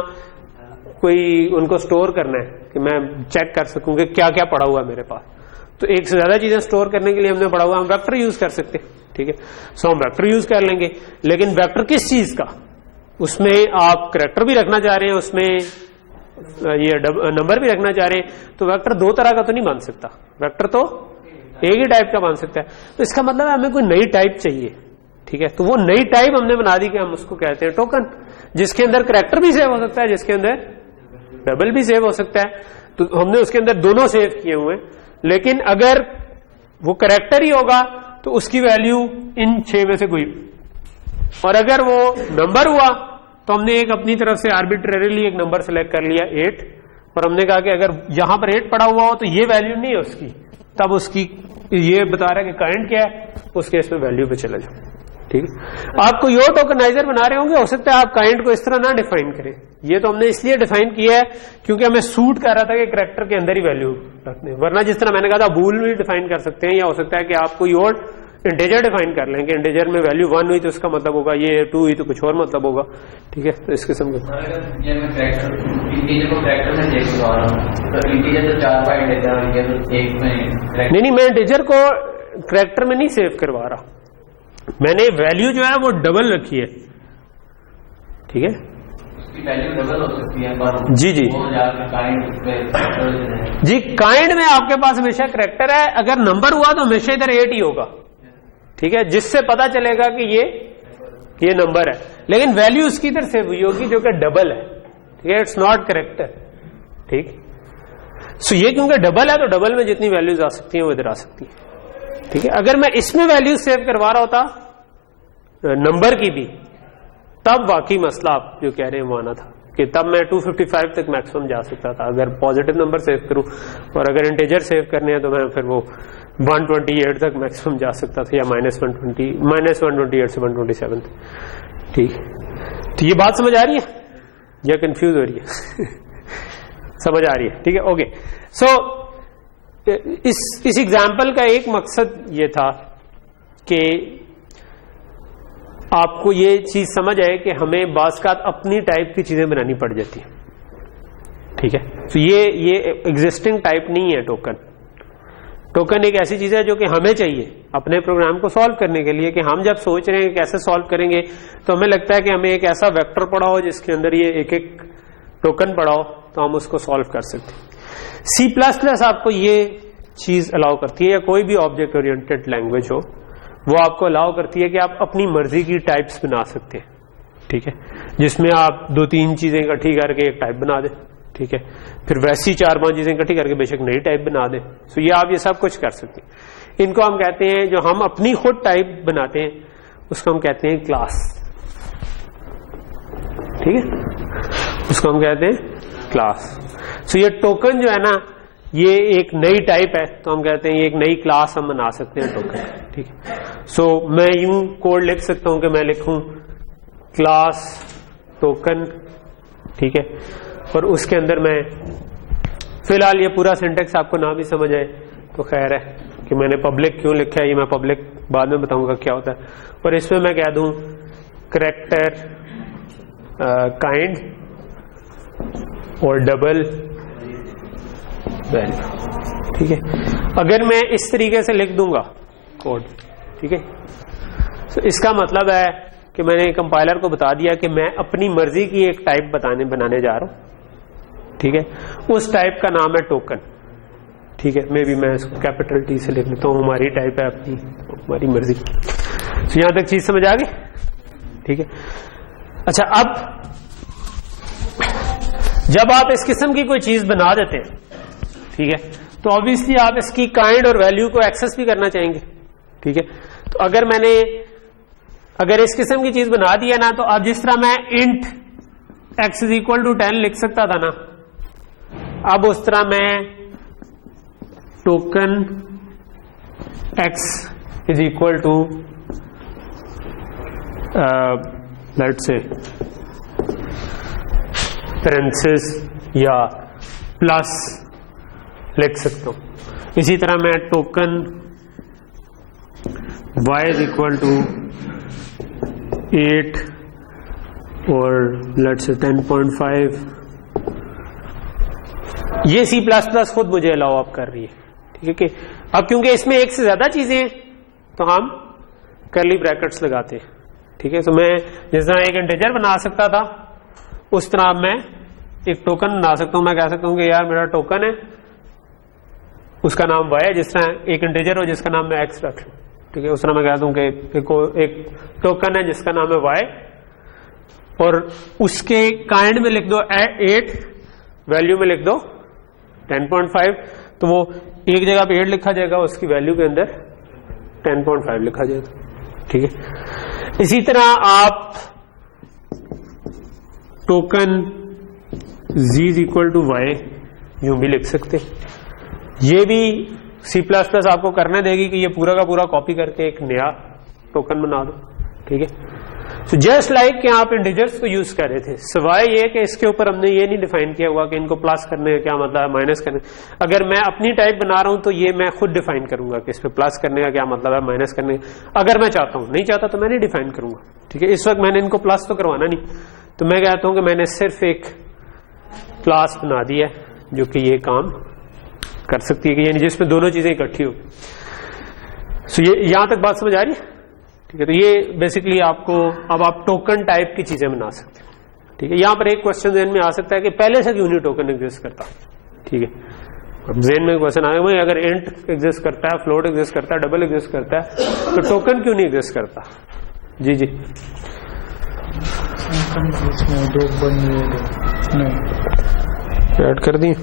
कोई उनको स्टोर करना है कि मैं चेक कर सकूं कि क्या क्या पड़ा हुआ है मेरे पास। तो एक से ज्यादा चीजें स्टोर करने के लिए हमने पढ़ा हुआ, हम वेक्टर यूज कर सकते हैं, ठीक है। सो हम वेक्टर यूज कर लेंगे, लेकिन वेक्टर किस चीज का, उसमें आप करैक्टर भी रखना चाह रहे हैं, उसमें ये नंबर भी रखना चाह रहे हैं, तो वेक्टर दो तरह का तो नहीं बन सकता, वेक्टर तो एक ही टाइप का बन सकता है। तो इसका मतलब हमें कोई नई टाइप चाहिए, ठीक है। तो वो नई टाइप हमने बना दी कि हम उसको कहते हैं टोकन, जिसके अंदर करैक्टर भी सेव हो सकता है, जिसके अंदर डबल भी सेव हो सकता है। तो हमने उसके अंदर दोनों सेव किए हुए, लेकिन अगर वो करैक्टर ही होगा तो उसकी वैल्यू इन 6 में से कोई, और अगर वो नंबर हुआ तो हमने एक अपनी तरफ से आर्बिट्रेरीली एक नंबर सेलेक्ट कर लिया 8, और हमने कहा कि अगर यहां पर 8 पड़ा हुआ हो तो ये वैल्यू नहीं है उसकी, तब उसकी ये बता रहा है कि काइंड क्या है, उस केस में वैल्यू पे चले जाओ, ठीक है। आप कोई और टोकनाइजर बना रहे होंगे, हो सकता है आप काइंड को इस तरह ना डिफाइन करें, ये तो हमने इसलिए डिफाइन किया है क्योंकि हमें सूट कर रहा था कि करैक्टर के अंदर ही वैल्यू रखने, वरना जिस तरह मैंने कहा था बूल भी डिफाइन कर सकते हैं, या हो सकता है कि आप कोई और इंटीजर डिफाइन कर लें कि इंटीजर में वैल्यू 1 हुई तो इसका मतलब होगा ये 2 हुई तो कुछ और मतलब होगा, ठीक है। तो इस किस्म के नहीं, मैं इंटीजर को करैक्टर में नहीं सेव करवा रहा, मैंने वैल्यू जो है वो डबल रखी है, ठीक है। वैल्यू डबल हो सकती है, पर जी जी जी काइंड में आपके पास हमेशा करैक्टर है, अगर नंबर हुआ तो हमेशा इधर 8 ही होगा, ठीक है, जिससे पता चलेगा कि ये नंबर है, लेकिन वैल्यू उसकी इधर सेव हुई होगी जो कि डबल है, ठीक है, इट्स नॉट करैक्टर, ठीक। सो ये क्योंकि डबल है तो डबल में जितनी वैल्यूज आ सकती हैं वो इधर आ सकती है, ठीक है। अगर मैं इसमें वैल्यू सेव करवा रहा होता नंबर की भी, तब वाकई मसला आप जो कह रहे हैं वो आना था कि तब मैं 255 तक मैक्सिमम जा सकता था अगर पॉजिटिव नंबर सेव करूं, और अगर इंटीजर सेव करने हैं तो मैं फिर वो 128 तक मैक्सिमम जा सकता था, या -128 से 127, ठीक। तो ये बात समझ आ रही है या कंफ्यूज हो रही है? समझ आ रही है, ठीक है, ओके। सो इस एग्जाम्पल का एक मकसद ये था कि आपको ये चीज समझ आए कि हमें बाज़ अपनी टाइप की चीजें बनानी पड़ जाती है, ठीक है। तो ये एग्जिस्टिंग टाइप नहीं है टोकन। टोकन एक ऐसी चीज है जो कि हमें चाहिए अपने प्रोग्राम को सॉल्व करने के लिए, कि हम जब सोच रहे हैं कैसे सॉल्व करेंगे तो हमें लगता है कि हमें एक ऐसा वेक्टर पड़ा हो जिसके अंदर ये एक एक टोकन पड़ा हो, तो हम उसको सॉल्व कर सकते हैं। C++ आपको ये चीज अलाउ करती है, या कोई भी ऑब्जेक्ट ओरिएंटेड लैंग्वेज हो, वो आपको अलाउ करती है कि आप अपनी मर्जी की टाइप्स बना सकते हैं, ठीक है, जिसमें आप 2-3 चीजें इकट्ठी करके एक टाइप बना दें, ठीक है, फिर वैसी 4-5 चीजें इकट्ठी करके बेशक नई टाइप बना दें। सो ये आप ये सब कुछ कर सकते हैं। इनको हम कहते हैं, जो हम अपनी खुद टाइप बनाते हैं उसको हम कहते हैं क्लास, ठीक है, उसको हम कहते हैं क्लास। सो ये टोकन जो है ना, ये एक नई टाइप है, तो हम कहते हैं ये एक नई क्लास हम बना सकते हैं टोकन, ठीक है। सो मैं यूं कोड लिख सकता हूं कि मैं लिखूं क्लास टोकन, ठीक है, और उसके अंदर मैं फिलहाल ये पूरा सिंटेक्स आपको ना भी समझ आए तो खैर है कि मैंने पब्लिक क्यों लिखा है, ये मैं पब्लिक बाद में बताऊंगा क्या होता है। और इसमें मैं कह दूं करैक्टर काइंड और डबल वैल्यू, ठीक है। अगर मैं इस तरीके से लिख दूंगा कोड, ठीक है, तो इसका मतलब है कि मैंने कंपाइलर को बता दिया कि मैं अपनी मर्जी की एक टाइप बनाने जा रहा हूं, ठीक है। उस टाइप का नाम है टोकन, ठीक है। मे बी मैं इसको कैपिटल टी से लिख लेता हूं, हमारी टाइप है अपनी, हमारी मर्जी। तो यहां तक चीज समझ आ गई, ठीक है। अच्छा, अब जब आप इस किस्म की कोई चीज बना देते हैं, ठीक है, तो ऑब्वियसली आप इसकी काइंड और वैल्यू को एक्सेस भी करना चाहेंगे, ठीक है। तो अगर इस किस्म की चीज बना दिया ना, तो अब जिस तरह मैं int x is equal to 10 लिख सकता था ना, अब उस तरह मैं token x is equal to let's say parenthesis या प्लस लिख सकता हूं। इसी तरह मैं token y is equal to 8 और लेट्स से 10.5, ये C++ खुद मुझे अलाउ आप कर रही है, ठीक है। कि अब क्योंकि इसमें एक से ज्यादा चीजें हैं तो हम कर्ली ब्रैकेट्स लगाते हैं, ठीक है। तो मैं जिस तरह एक इंटीजर बना सकता था उस तरह मैं एक टोकन बना सकता हूं। मैं कह सकता हूं कि यार मेरा टोकन है, उसका नाम y है, जिस तरह एक इंटीजर हो जिसका नाम मैं x रख लूं, ठीक है। उस तरह मैं कहता हूं कि एक टोकन है जिसका नाम है y, और उसके काइंड में लिख दो 8, वैल्यू में लिख दो 10.5, तो वो एक जगह पे 8 लिखा जाएगा, उसकी वैल्यू के अंदर 10.5 लिखा जाएगा, ठीक है। इसी तरह आप token z is equal to y यूं भी लिख सकते। ये भी C++ आपको करने देगी कि ये पूरा का पूरा कॉपी करके एक नया टोकन बना दो, ठीक है। तो जस्ट लाइक कि आप इंटीजर्स को यूज कर रहे थे, सिवाय ये कि इसके ऊपर हमने ये नहीं डिफाइन किया हुआ कि इनको प्लस करने का क्या मतलब है, माइनस करने। अगर मैं अपनी टाइप बना रहा हूं तो ये मैं खुद डिफाइन करूंगा कि इस पे प्लस करने का क्या मतलब है, माइनस करने का। अगर मैं चाहता हूं, नहीं चाहता तो मैं नहीं डिफाइन करूंगा, ठीक है। इस वक्त मैंने इनको प्लस तो करवाना नहीं, तो मैं कहता हूं कि मैंने सिर्फ एक क्लास बना दी है जो कि ये काम कर सकती है, कि यानी जिसमें दोनों चीजें इकट्ठी हो। सो ये यहां तक बात समझ आ रही है, ठीक है। तो ये बेसिकली आपको अब आप टोकन टाइप की चीजें बना सकते हैं, ठीक है। यहां पर एक क्वेश्चन ज़हन में आ सकता है कि पहले से क्यों नहीं टोकन एग्जिस्ट करता, ठीक है। अब ज़हन में क्वेश्चन आएगा भाई अगर इंट एग्जिस्ट करता है, फ्लोट एग्जिस्ट करता है, डबल एग्जिस्ट करता है, तो टोकन क्यों नहीं एग्जिस्ट करता? जी जी ऐड कर दी।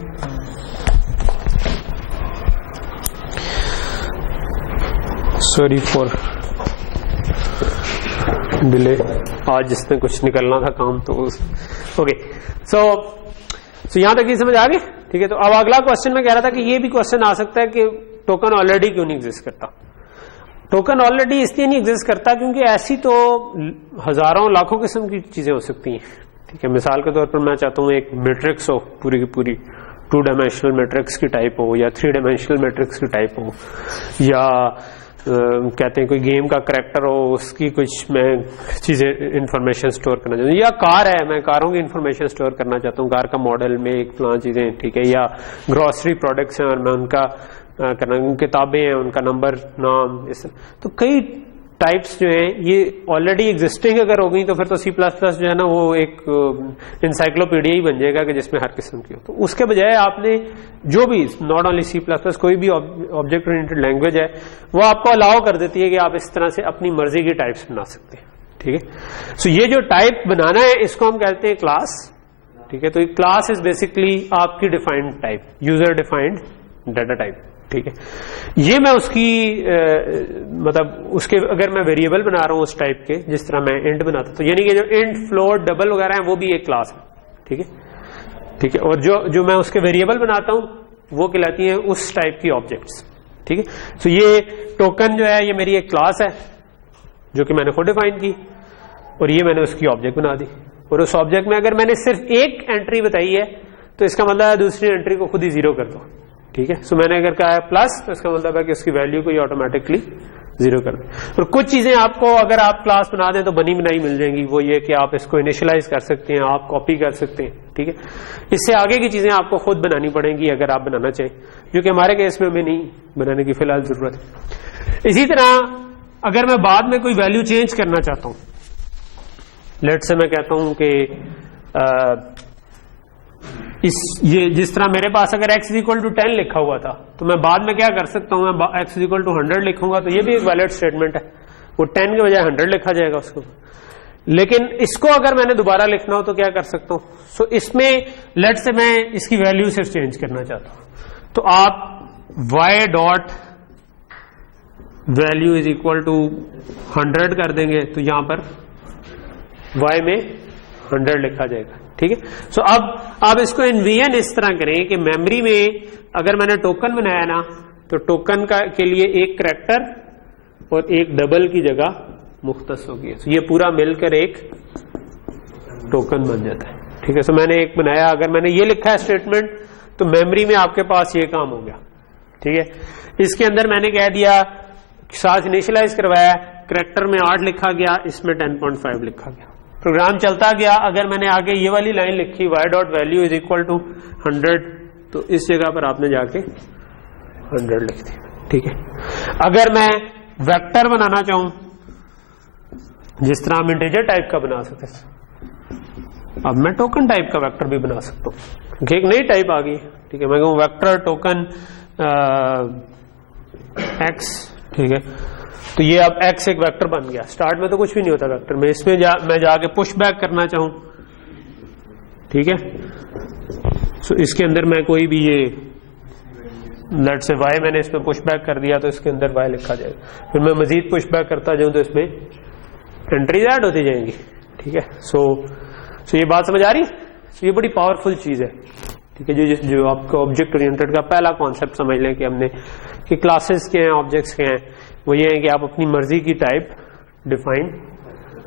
सॉरी फॉर डिले, आज जिसने कुछ निकलना था काम तो ओके। सो यहां तक ये समझ आ गई, ठीक है। तो अब अगला क्वेश्चन मैं कह रहा था कि ये भी क्वेश्चन आ सकता है कि टोकन ऑलरेडी क्यों नहीं एग्जिस्ट करता। टोकन ऑलरेडी इसलिए नहीं एग्जिस्ट करता क्योंकि ऐसी तो हजारों लाखों किस्म की चीजें हो सकती हैं, ठीक है। मिसाल के तौर पर मैं चाहता हूं एक मैट्रिक्स हो, पूरी की पूरी 2 डायमेंशनल मैट्रिक्स की टाइप हो, या 3 डायमेंशनल मैट्रिक्स की टाइप हो, या कहते हैं कोई गेम का करैक्टर हो, उसकी कुछ मैं चीजें इंफॉर्मेशन स्टोर करना चाहता हूँ, या कार है, मैं कारों की इंफॉर्मेशन स्टोर करना चाहता हूँ, कार का मॉडल में एक फलां चीजें, ठीक है। या ग्रोसरी प्रोडक्ट्स हैं और मैं उनका करना, किताबें हैं उनका नंबर, नाम, इस तो कई टाइप्स जो हैं ये ऑलरेडी एग्जिस्टिंग अगर हो गई तो फिर तो C++ जो है ना वो एक इंसाइक्लोपीडिया ही बन जाएगा कि जिसमें हर किस्म की हो। तो उसके बजाय आपने जो भी नॉट ओनली C++ कोई भी ऑब्जेक्ट ओरिएंटेड लैंग्वेज है वो आपको अलाउ कर देती है कि आप इस तरह से अपनी मर्जी की टाइप्स बना सकते हैं, ठीक है। सो ये जो टाइप बनाना है इसको हम कहते हैं क्लास, ठीक है। तो क्लास इज बेसिकली आपकी defined type, user defined data type, ठीक है। ये मैं उसकी मतलब उसके अगर मैं वेरिएबल बना रहा हूं उस टाइप के, जिस तरह मैं इंट बनाता, तो यानी कि जो इंट, फ्लोट, डबल वगैरह है वो भी एक क्लास है, ठीक है, ठीक है। और जो मैं उसके वेरिएबल बनाता हूं वो कहलाती है उस टाइप की ऑब्जेक्ट्स, ठीक है। तो ये टोकन जो है ये मेरी एक क्लास है जो कि मैंने खुद डिफाइन की, और ये मैंने उसकी ऑब्जेक्ट बना दी, और उस ऑब्जेक्ट में अगर मैंने सिर्फ एक एंट्री बताई है तो इसका मतलब है दूसरी एंट्री को खुद ही 0 कर दो, ठीक है। सो मैंने अगर कहा है प्लस तो इसका मतलब है कि उसकी वैल्यू को ही ऑटोमेटिकली 0 कर दे। और कुछ चीजें आपको अगर आप क्लास बना दें तो बनी बनाई मिल जाएंगी, वो ये कि आप इसको इनिशियलाइज कर सकते हैं, आप कॉपी कर सकते हैं, ठीक है। इससे आगे की चीजें आपको खुद बनानी पड़ेंगी अगर आप बनाना चाहें, जो कि हमारे केस में हमें नहीं बनाने की फिलहाल जरूरत है। इसी तरह अगर मैं बाद में कोई वैल्यू चेंज करना चाहता हूं, लेट से मैं कहता हूं कि ये जिस तरह मेरे पास अगर x इक्वल टू 10 लिखा हुआ था, तो मैं बाद में क्या कर सकता हूं, मैं x इक्वल टू 100 लिखूंगा, तो ये भी एक वैलिड स्टेटमेंट है, वो 10 के बजाय 100 लिखा जाएगा उसको। लेकिन इसको अगर मैंने दोबारा लिखना हो तो क्या कर सकता हूं, सो इसमें लेट से मैं इसकी वैल्यू सिर्फ चेंज करना चाहता हूं, तो आप y dot value is equal to 100 कर देंगे, तो यहां पर y में 100 लिखा जाएगा। ठीक है, सो अब आप इसको एनवीएन इस तरह करें कि मेमोरी में अगर मैंने टोकन बनाया ना, तो टोकन का के लिए एक करैक्टर और एक डबल की जगह मुख्तस होगी, तो ये पूरा मिलकर एक टोकन बन जाता है। ठीक है, सो मैंने एक बनाया, अगर मैंने ये लिखा है स्टेटमेंट, तो मेमोरी में आपके पास ये काम हो गया। ठीक है, इसके अंदर मैंने कह दिया, साथ इनिशियलाइज करवाया, करैक्टर में 8 लिखा गया, इसमें 10.5 लिखा गया, प्रोग्राम चलता गया। अगर मैंने आगे ये वाली लाइन लिखी y dot value is equal to 100, तो इस जगह पर आपने जाके 100 लिख दिया। ठीक है, अगर मैं वेक्टर बनाना चाहूं, जिस तरह हम इंटीजर टाइप का बना सकते हैं, अब मैं टोकन टाइप का वेक्टर भी बना सकता हूं, क्योंकि एक नई टाइप आ गई। ठीक है, मैं कहूं वेक्टर टोकन x, ठीक है, तो ये अब x एक वेक्टर बन गया। स्टार्ट में तो कुछ भी नहीं होता वेक्टर में, इसमें मैं जाके पुश बैक करना चाहूं, ठीक है, सो इसके अंदर मैं कोई भी ये लेट से y मैंने इसमें पुश बैक कर दिया, तो इसके अंदर y लिखा जाएगा। फिर मैं मजीद पुश बैक करता जाऊं तो इसमें एंट्रीज ऐड होती जाएंगी। ठीक है, सो ये बात समझ आ रही? ये बड़ी पावरफुल चीज है। ठीक है, जो आपको ऑब्जेक्ट ओरिएंटेड का पहला कॉन्सेप्ट समझ लें कि हमने कि क्लासेस के हैं, ऑब्जेक्ट्स के हैं, वो ये है कि आप अपनी मर्जी की टाइप डिफाइन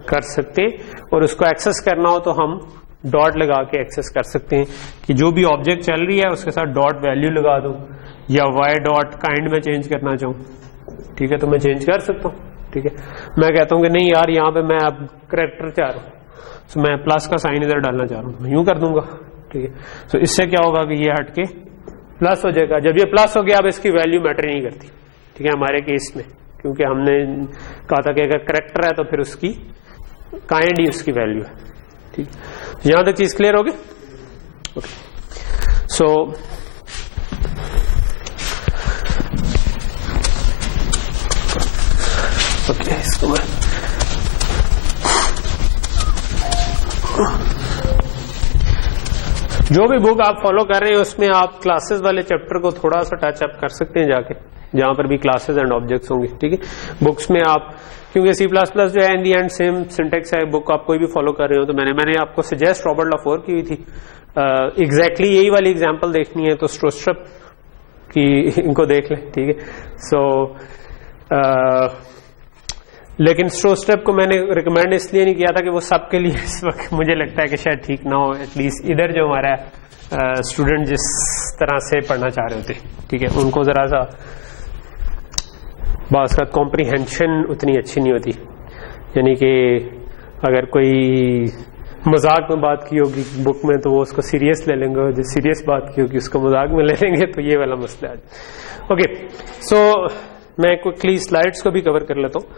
कर सकते हैं, और उसको एक्सेस करना हो तो हम डॉट लगा के एक्सेस कर सकते हैं कि जो भी ऑब्जेक्ट चल रही है उसके साथ डॉट वैल्यू लगा दूं, या y डॉट काइंड में चेंज करना चाहूं, ठीक है, तो मैं चेंज कर सकता हूं। ठीक है, मैं कहता हूं कि नहीं यार, यहां पे मैं अब करैक्टर चाह रहा हूं, तो मैं प्लस का साइन इधर डालना चाह रहा हूं, मैं यूं कर दूंगा। ठीक है, तो इससे क्या होगा कि ये हटके प्लस हो जाएगा। जब ये प्लस हो गया, अब इसकी वैल्यू मैटर नहीं करती। ठीक है, हमारे केस में, क्योंकि हमने कहा था कि अगर करैक्टर है तो फिर उसकी काइंड ही उसकी वैल्यू है। ठीक, यहां तक चीज क्लियर होगी? ओके, सो ओके, इसको मैं जो भी बुक आप फॉलो कर रहे हैं उसमें आप क्लासेस वाले चैप्टर को थोड़ा सा टच अप कर सकते हैं जाके, जहां पर भी क्लासेस एंड ऑब्जेक्ट्स होंगे। ठीक है, बुक्स में आप, क्योंकि C++ जो है इन दी एंड सेम सिंटेक्स है, बुक आप कोई भी फॉलो कर रहे हो, तो मैंने आपको सजेस्ट रॉबर्ट लाफोर की हुई थी, एग्जैक्टली यही वाली एग्जांपल देखनी है तो स्ट्रोस्ट्रप की इनको देख लें। ठीक है, सो लेकिन स्ट्रोस्ट्रप को मैंने रिकमेंड इसलिए नहीं किया था कि वो सबके लिए इस वक्त मुझे लगता है कि शायद ठीक ना हो, एटलीस्ट इधर जो हमारा स्टूडेंट जिस तरह से पढ़ना चाह रहे होते, ठीक है, उनको जरा सा बात का कॉम्प्रीहेंशन उतनी अच्छी नहीं होती। यानी कि अगर कोई मजाक में बात की होगी बुक में तो वो उसको सीरियस ले लेंगे, और जो सीरियस बात की होगी उसको मजाक में ले लेंगे, तो ये वाला मसला है। ओके, सो मैं क्विकली स्लाइड्स को भी कवर कर लेता हूँ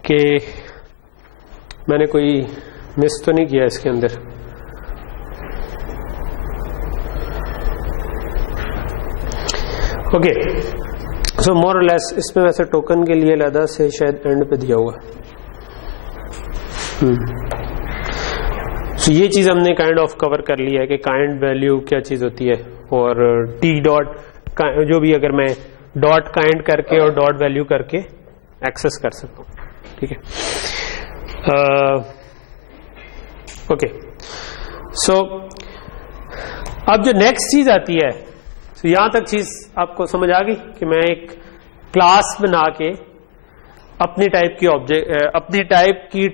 कि मैंने कोई मिस तो नहीं किया इसके अंदर। ओके, सो मोर और लेस इसमें वैसे टोकन के लिए अलग से शायद एंड पे दिया हुआ। सो ये चीज हमने काइंड ऑफ कवर कर लिया है कि काइंड वैल्यू क्या चीज होती है, और टी डॉट जो भी अगर मैं डॉट काइंड करके और डॉट वैल्यू करके एक्सेस कर सकता हूं। ठीक है, ओके, सो अब जो नेक्स्ट चीज आती है, तो यहां तक चीज आपको समझ आ गई कि मैं एक क्लास बना के अपनी टाइप की ऑब्जेक्ट, अपनी टाइप की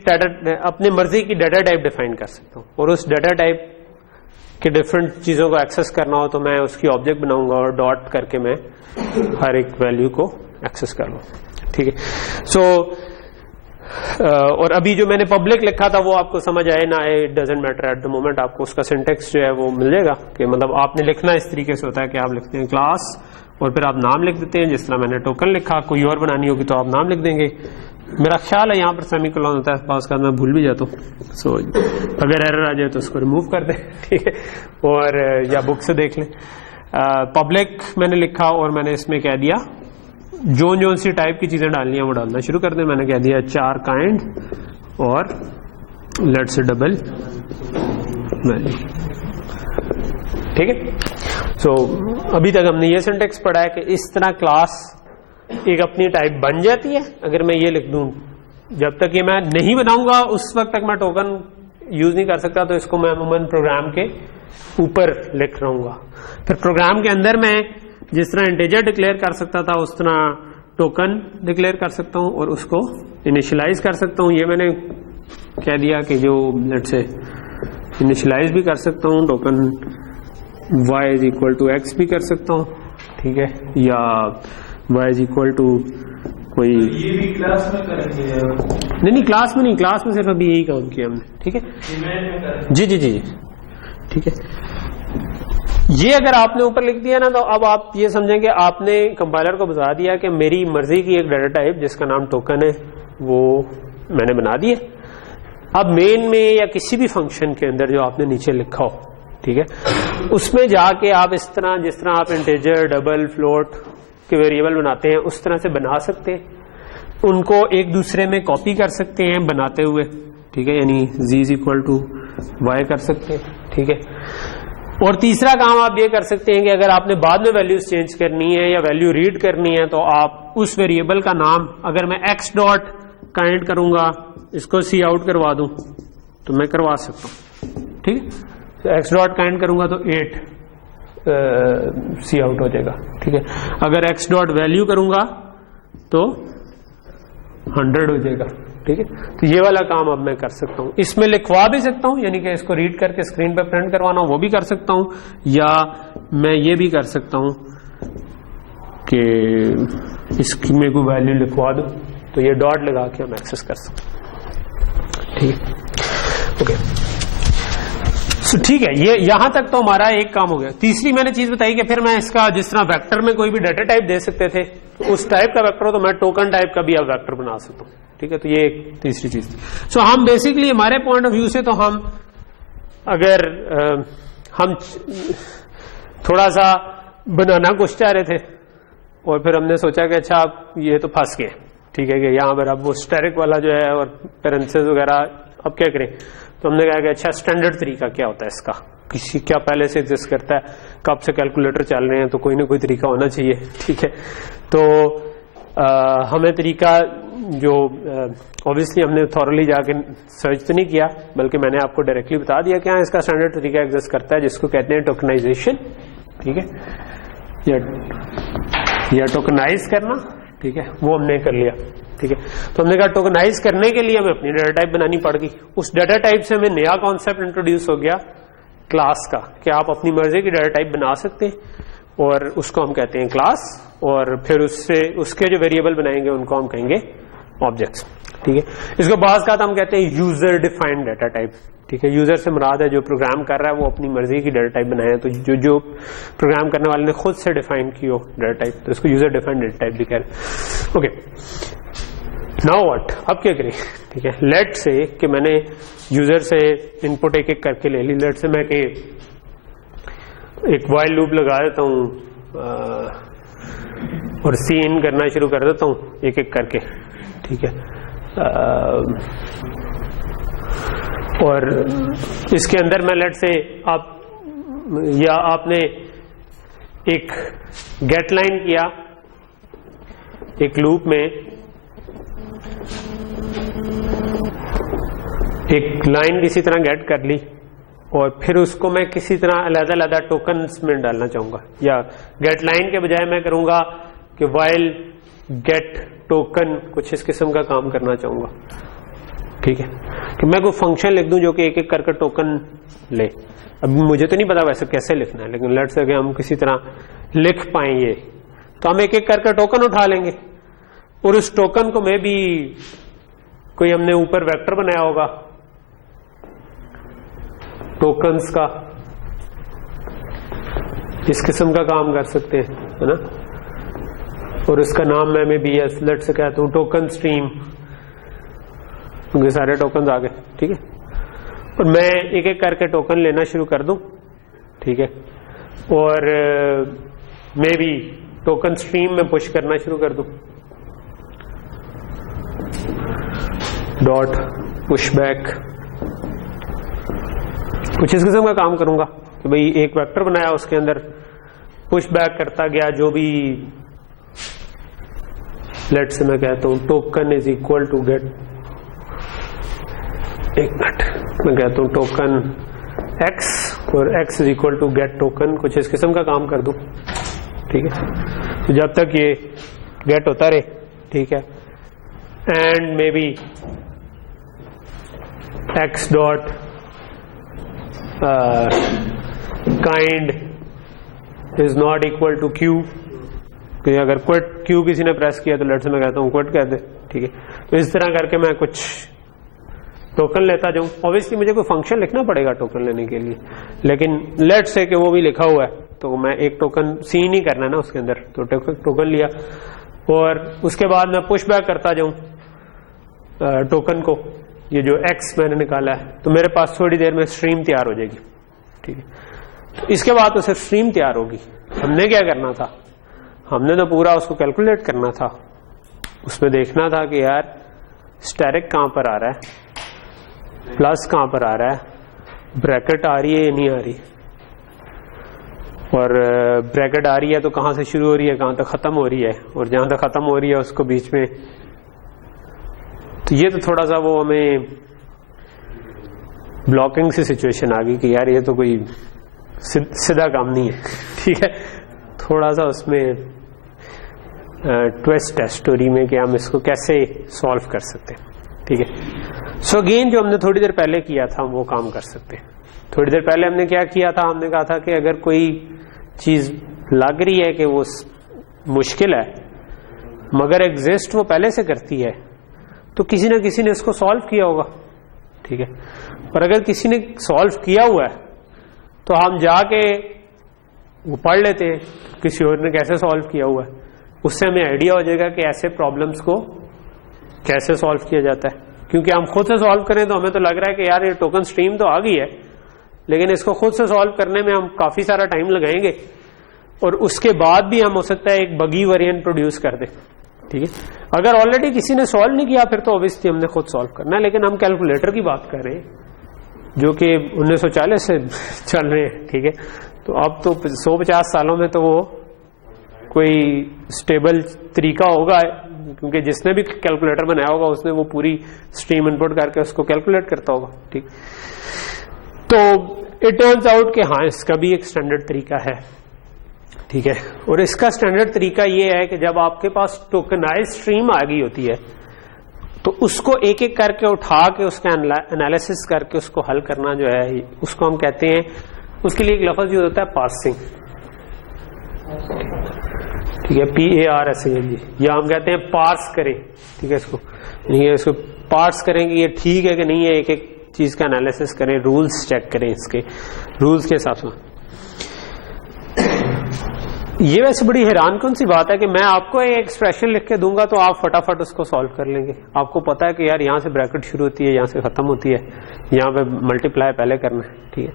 अपनी मर्जी की डाटा टाइप डिफाइन कर सकता हूं, और उस डाटा टाइप के डिफरेंट चीजों को एक्सेस करना हो तो मैं उसकी ऑब्जेक्ट बनाऊंगा और डॉट करके मैं हर एक वैल्यू को एक्सेस कर लूं। ठीक है, सो और अभी जो मैंने पब्लिक लिखा था वो आपको समझ आए ना आए, it doesn't matter at the moment, आपको उसका सिंटेक्स जो है वो मिल जाएगा कि मतलब आपने लिखना इस तरीके से होता है कि आप लिखते हैं क्लास और फिर आप नाम लिख देते हैं, जिस तरह मैंने टोकन लिखा। कोई और बनानी होगी तो आप नाम लिख देंगे। मेरा ख्याल है यहाँ पर सेमीकोलन होता है, पास का मैं भूल भी जाता हूँ। सो अगर एरर आ जाए तो उसको रिमूव कर दें, ठीक है, और या बुक से देख लें। पब्लिक मैंने लिखा और मैंने इसमें कह दिया जो सी टाइप की चीजें डालनी है वो डालना शुरू कर दें। मैंने कह दिया 4 काइंड और लेट्स डबल वैल्यू, ठीक है। सो अभी तक हमने ये सिंटेक्स पढ़ा है कि इस तरह क्लास एक अपनी टाइप बन जाती है। अगर मैं ये लिख दूं, जब तक ये मैं नहीं बनाऊंगा उस वक्त तक मैं टोकन यूज नहीं कर सकता, तो इसको मैं अमूमन प्रोग्राम के ऊपर लिख रहूंगा। फिर प्रोग्राम के अंदर मैं जिस तरह इंटीजर डिक्लेयर कर सकता था उस तरह टोकन डिक्लेयर कर सकता हूं और उसको इनिशियलाइज कर सकता हूं। ये मैंने कह दिया कि जो लेट्स से इनिशियलाइज भी कर सकता हूं, token y is equal to X भी कर सकता हूं, ठीक है, या y इज इक्वल टू कोई, ये भी क्लास में करेंगे? नहीं क्लास में नहीं, क्लास में सिर्फ अभी यही काम किया हमने, ठीक है। जी जी जी, ठीक है। ये अगर आपने ऊपर लिख दिया ना, तो अब आप ये समझें कि आपने कंपाइलर को बता दिया कि मेरी मर्जी की एक डाटा टाइप जिसका नाम टोकन है वो मैंने बना दी है। अब मेन में या किसी भी फंक्शन के अंदर जो आपने नीचे लिखा हो, ठीक है, उसमें जाके आप इस तरह, जिस तरह आप इंटीजर, डबल, फ्लोट के वेरिएबल बनाते हैं उस तरह से बना सकते हैं। उनको एक दूसरे में कॉपी कर सकते हैं बनाते हुए, ठीक है, यानी z is equal to Y कर सकते हैं, ठीक है। और तीसरा काम आप ये कर सकते हैं कि अगर आपने बाद में वैल्यूज चेंज करनी है या वैल्यू रीड करनी है तो आप उस वेरिएबल का नाम, अगर मैं x डॉट काइंड करूंगा, इसको सी आउट करवा दूं तो मैं करवा सकता हूं, ठीक है। तो x डॉट काइंड करूंगा तो 8 सी आउट हो जाएगा, ठीक है। अगर x डॉट वैल्यू करूंगा तो 100 हो जाएगा, ठीक है। तो ये वाला काम अब मैं कर सकता हूं। इसमें लिखवा भी सकता हूं, यानी कि इसको रीड करके स्क्रीन पे प्रिंट करवाना वो भी कर सकता हूं, या मैं ये भी कर सकता हूं कि इसकी में कोई वैल्यू लिखवा दूं तो ये डॉट लगा के हम एक्सेस कर सकते हैं, ठीक है, ओके। सो ठीक है, ये यहां तक तो हमारा एक काम हो गया। तीसरी मैंने चीज बताई कि फिर मैं इसका, जिस तरह वेक्टर में कोई भी डाटा टाइप दे सकते थे, तो उस टाइप का वेक्टर हो तो मैं टोकन टाइप का भी अब वेक्टर बना सकता हूं, ठीक है। तो ये एक तीसरी चीज थी। सो हम बेसिकली हमारे पॉइंट ऑफ व्यू से तो हम अगर हम थोड़ा सा बनाना कुछ चाह रहे थे और फिर हमने सोचा कि अच्छा ये तो फंस गए, ठीक है, कि यहाँ पर अब वो स्टेरिक वाला जो है और पेरेंथेसिस वगैरह अब क्या करें, तो हमने कहा कि अच्छा स्टैंडर्ड तरीका क्या होता है इसका, किसी क्या पहले से एग्जिस्ट करता है, कब से कैलकुलेटर चल रहे हैं, तो कोई ना कोई तरीका होना चाहिए, ठीक है। तो हमें तरीका जो ऑब्वियसली हमने थॉरली जाके सर्च तो नहीं किया, बल्कि मैंने आपको डायरेक्टली बता दिया कि हाँ इसका स्टैंडर्ड तरीका एग्जिस्ट करता है जिसको कहते हैं टोकनाइजेशन, ठीक है, या टोकनाइज करना, ठीक है, वो हमने कर लिया, ठीक है। तो हमने कहा टोकनाइज करने के लिए हमें अपनी डाटा टाइप बनानी पड़ गई। उस डाटा टाइप से हमें नया कॉन्सेप्ट इंट्रोड्यूस हो गया क्लास का, कि आप अपनी मर्जी की डाटा टाइप बना सकते हैं और उसको हम कहते हैं क्लास, और फिर उससे उसके जो वेरिएबल बनाएंगे उनको हम कहेंगे ऑब्जेक्ट्स, ठीक है। इसको बाज़ का हम कहते हैं यूजर डिफाइंड डाटा टाइप, ठीक है। यूजर से मुराद है जो प्रोग्राम कर रहा है वो अपनी मर्जी की डाटा टाइप बनाए, तो जो प्रोग्राम करने वाले ने खुद से डिफाइन की हो डाटा टाइप, तो इसको यूजर डिफाइंड डाटा टाइप भी कह रहे हैं, ओके। नाउ व्हाट, अब क्या करें, ठीक है। लेट से कि मैंने यूजर से इनपुट एक एक करके ले ली। लेट से मैं कि एक व्हाइल लूप लगा देता हूं और सी इन करना शुरू कर देता हूं एक एक करके, ठीक है। और इसके अंदर मैं लेट से आपने एक गेट लाइन किया एक लूप में, एक लाइन किसी तरह गेट कर ली और फिर उसको मैं किसी तरह अलग-अलग टोकन्स में डालना चाहूंगा, या गेट लाइन के बजाय मैं करूंगा कि वाइल गेट टोकन, कुछ इस किस्म का काम करना चाहूंगा, ठीक है, कि मैं कोई फंक्शन लिख दूं जो कि एक एक करके टोकन ले। अभी मुझे तो नहीं पता वैसे कैसे लिखना है, लेकिन लेट्स से हम किसी तरह लिख पाए ये, तो हम एक एक करके टोकन उठा लेंगे और उस टोकन को में भी कोई हमने ऊपर वेक्टर बनाया होगा टोकन्स का, इस किस्म का काम कर सकते हैं, है ना। और इसका नाम मैं भी लेट से कहता हूं टोकन स्ट्रीम, क्योंकि सारे टोकन आ गए। ठीक है, और मैं एक एक करके टोकन लेना शुरू कर दूं। ठीक है, और मैं भी टोकन स्ट्रीम में पुश करना शुरू कर दूं। डॉट पुशबैक, कुछ इस किस्म का काम करूंगा कि भाई एक वेक्टर बनाया, उसके अंदर पुश बैक करता गया जो भी, लेट से मैं कहता हूं token is equal to get, एक मिनट, मैं कहता हूं टोकन x और x is equal to get token, कुछ इस किस्म का काम कर दूं। ठीक है, तो जब तक ये गेट होता रहे। ठीक है, and may be x dot kind is not equal to Q, कि अगर क्विट क्यू किसी ने प्रेस किया तो लेट से मैं कहता हूं क्विट कह दे। ठीक है, तो इस तरह करके मैं कुछ टोकन लेता जाऊं। ऑब्वियसली मुझे कोई फंक्शन लिखना पड़ेगा टोकन लेने के लिए, लेकिन लेट से कि वो भी लिखा हुआ है, तो मैं एक टोकन सी नहीं करना ना उसके अंदर, तो टोकन लिया और उसके बाद मैं पुश बैक करता जाऊं टोकन को। ये जो एक्स मैंने निकाला है, तो मेरे पास थोड़ी देर में स्ट्रीम तैयार हो जाएगी। ठीक है, तो इसके बाद तो सिर्फ स्ट्रीम तैयार होगी। हमने क्या करना था, हमने तो पूरा उसको कैलकुलेट करना था, उसमें देखना था कि यार स्टैटिक कहां पर आ रहा है, प्लस कहां पर आ रहा है, ब्रैकेट आ रही है या नहीं आ रही, और ब्रैकेट आ रही है तो कहां से शुरू हो रही है, कहां तक खत्म हो रही है, और जहां तक खत्म हो रही है उसको बीच में। तो ये तो थोड़ा सा वो हमें ब्लॉकिंग सी सिचुएशन आ गई कि यार ये तो कोई सीधा काम नहीं है। ठीक है, थोड़ा सा उसमें ट्विस्ट है स्टोरी में कि हम इसको कैसे सॉल्व कर सकते हैं। ठीक है, सो अगेन जो हमने थोड़ी देर पहले किया था वो काम कर सकते हैं। थोड़ी देर पहले हमने क्या किया था, हमने कहा था कि अगर कोई चीज लग रही है कि वो मुश्किल है मगर एग्जिस्ट वो पहले से करती है, तो किसी ना किसी ने इसको सॉल्व किया होगा। ठीक है, और अगर किसी ने सॉल्व किया हुआ है तो हम जाके वो पढ़ लेते हैं किसी और ने कैसे सॉल्व किया हुआ है, उससे हमें आइडिया हो जाएगा कि ऐसे प्रॉब्लम्स को कैसे सॉल्व किया जाता है। क्योंकि हम खुद से सॉल्व करें तो हमें तो लग रहा है कि यार ये टोकन स्ट्रीम तो आ गई है, लेकिन इसको खुद से सॉल्व करने में हम काफी सारा टाइम लगाएंगे और उसके बाद भी हम हो सकता है एक बगी वेरिएंट प्रोड्यूस कर दे। ठीक है, अगर ऑलरेडी किसी ने सॉल्व नहीं किया फिर तो ऑब्वियसली हमने खुद सॉल्व करना है, लेकिन हम कैलकुलेटर की बात कर रहे हैं जो कि 1940 से चल रहे हैं। ठीक है, तो अब तो 150 सालों में तो वो कोई स्टेबल तरीका होगा, क्योंकि जिसने भी कैलकुलेटर बनाया होगा उसने वो पूरी स्ट्रीम इनपुट करके उसको कैलकुलेट करता होगा। ठीक, तो इट टर्न्स आउट कि हाँ इसका भी एक स्टैंडर्ड तरीका है। ठीक है, और इसका स्टैंडर्ड तरीका ये है कि जब आपके पास टोकनाइज स्ट्रीम आ गई होती है तो उसको एक एक करके उठा के उसका एनालिसिस करके उसको हल करना जो है उसको हम कहते हैं, उसके लिए एक लफ्ज यूज होता है पार्सिंग। ठीक है, PARSING, या हम कहते हैं पार्स करें। ठीक है, इसको नहीं है, इसको पार्स करेंगे ये ठीक है कि नहीं है, एक एक चीज का एनालिसिस करें, रूल्स चेक करें, इसके रूल्स के हिसाब से। ये वैसे बड़ी हैरान कौन सी बात है कि मैं आपको एक एक्सप्रेशन लिख के दूंगा तो आप फटाफट उसको सॉल्व कर लेंगे। आपको पता है कि यार यहां से ब्रैकेट शुरू होती है, यहां से खत्म होती है, यहां पे मल्टीप्लाई पहले करना है। ठीक है,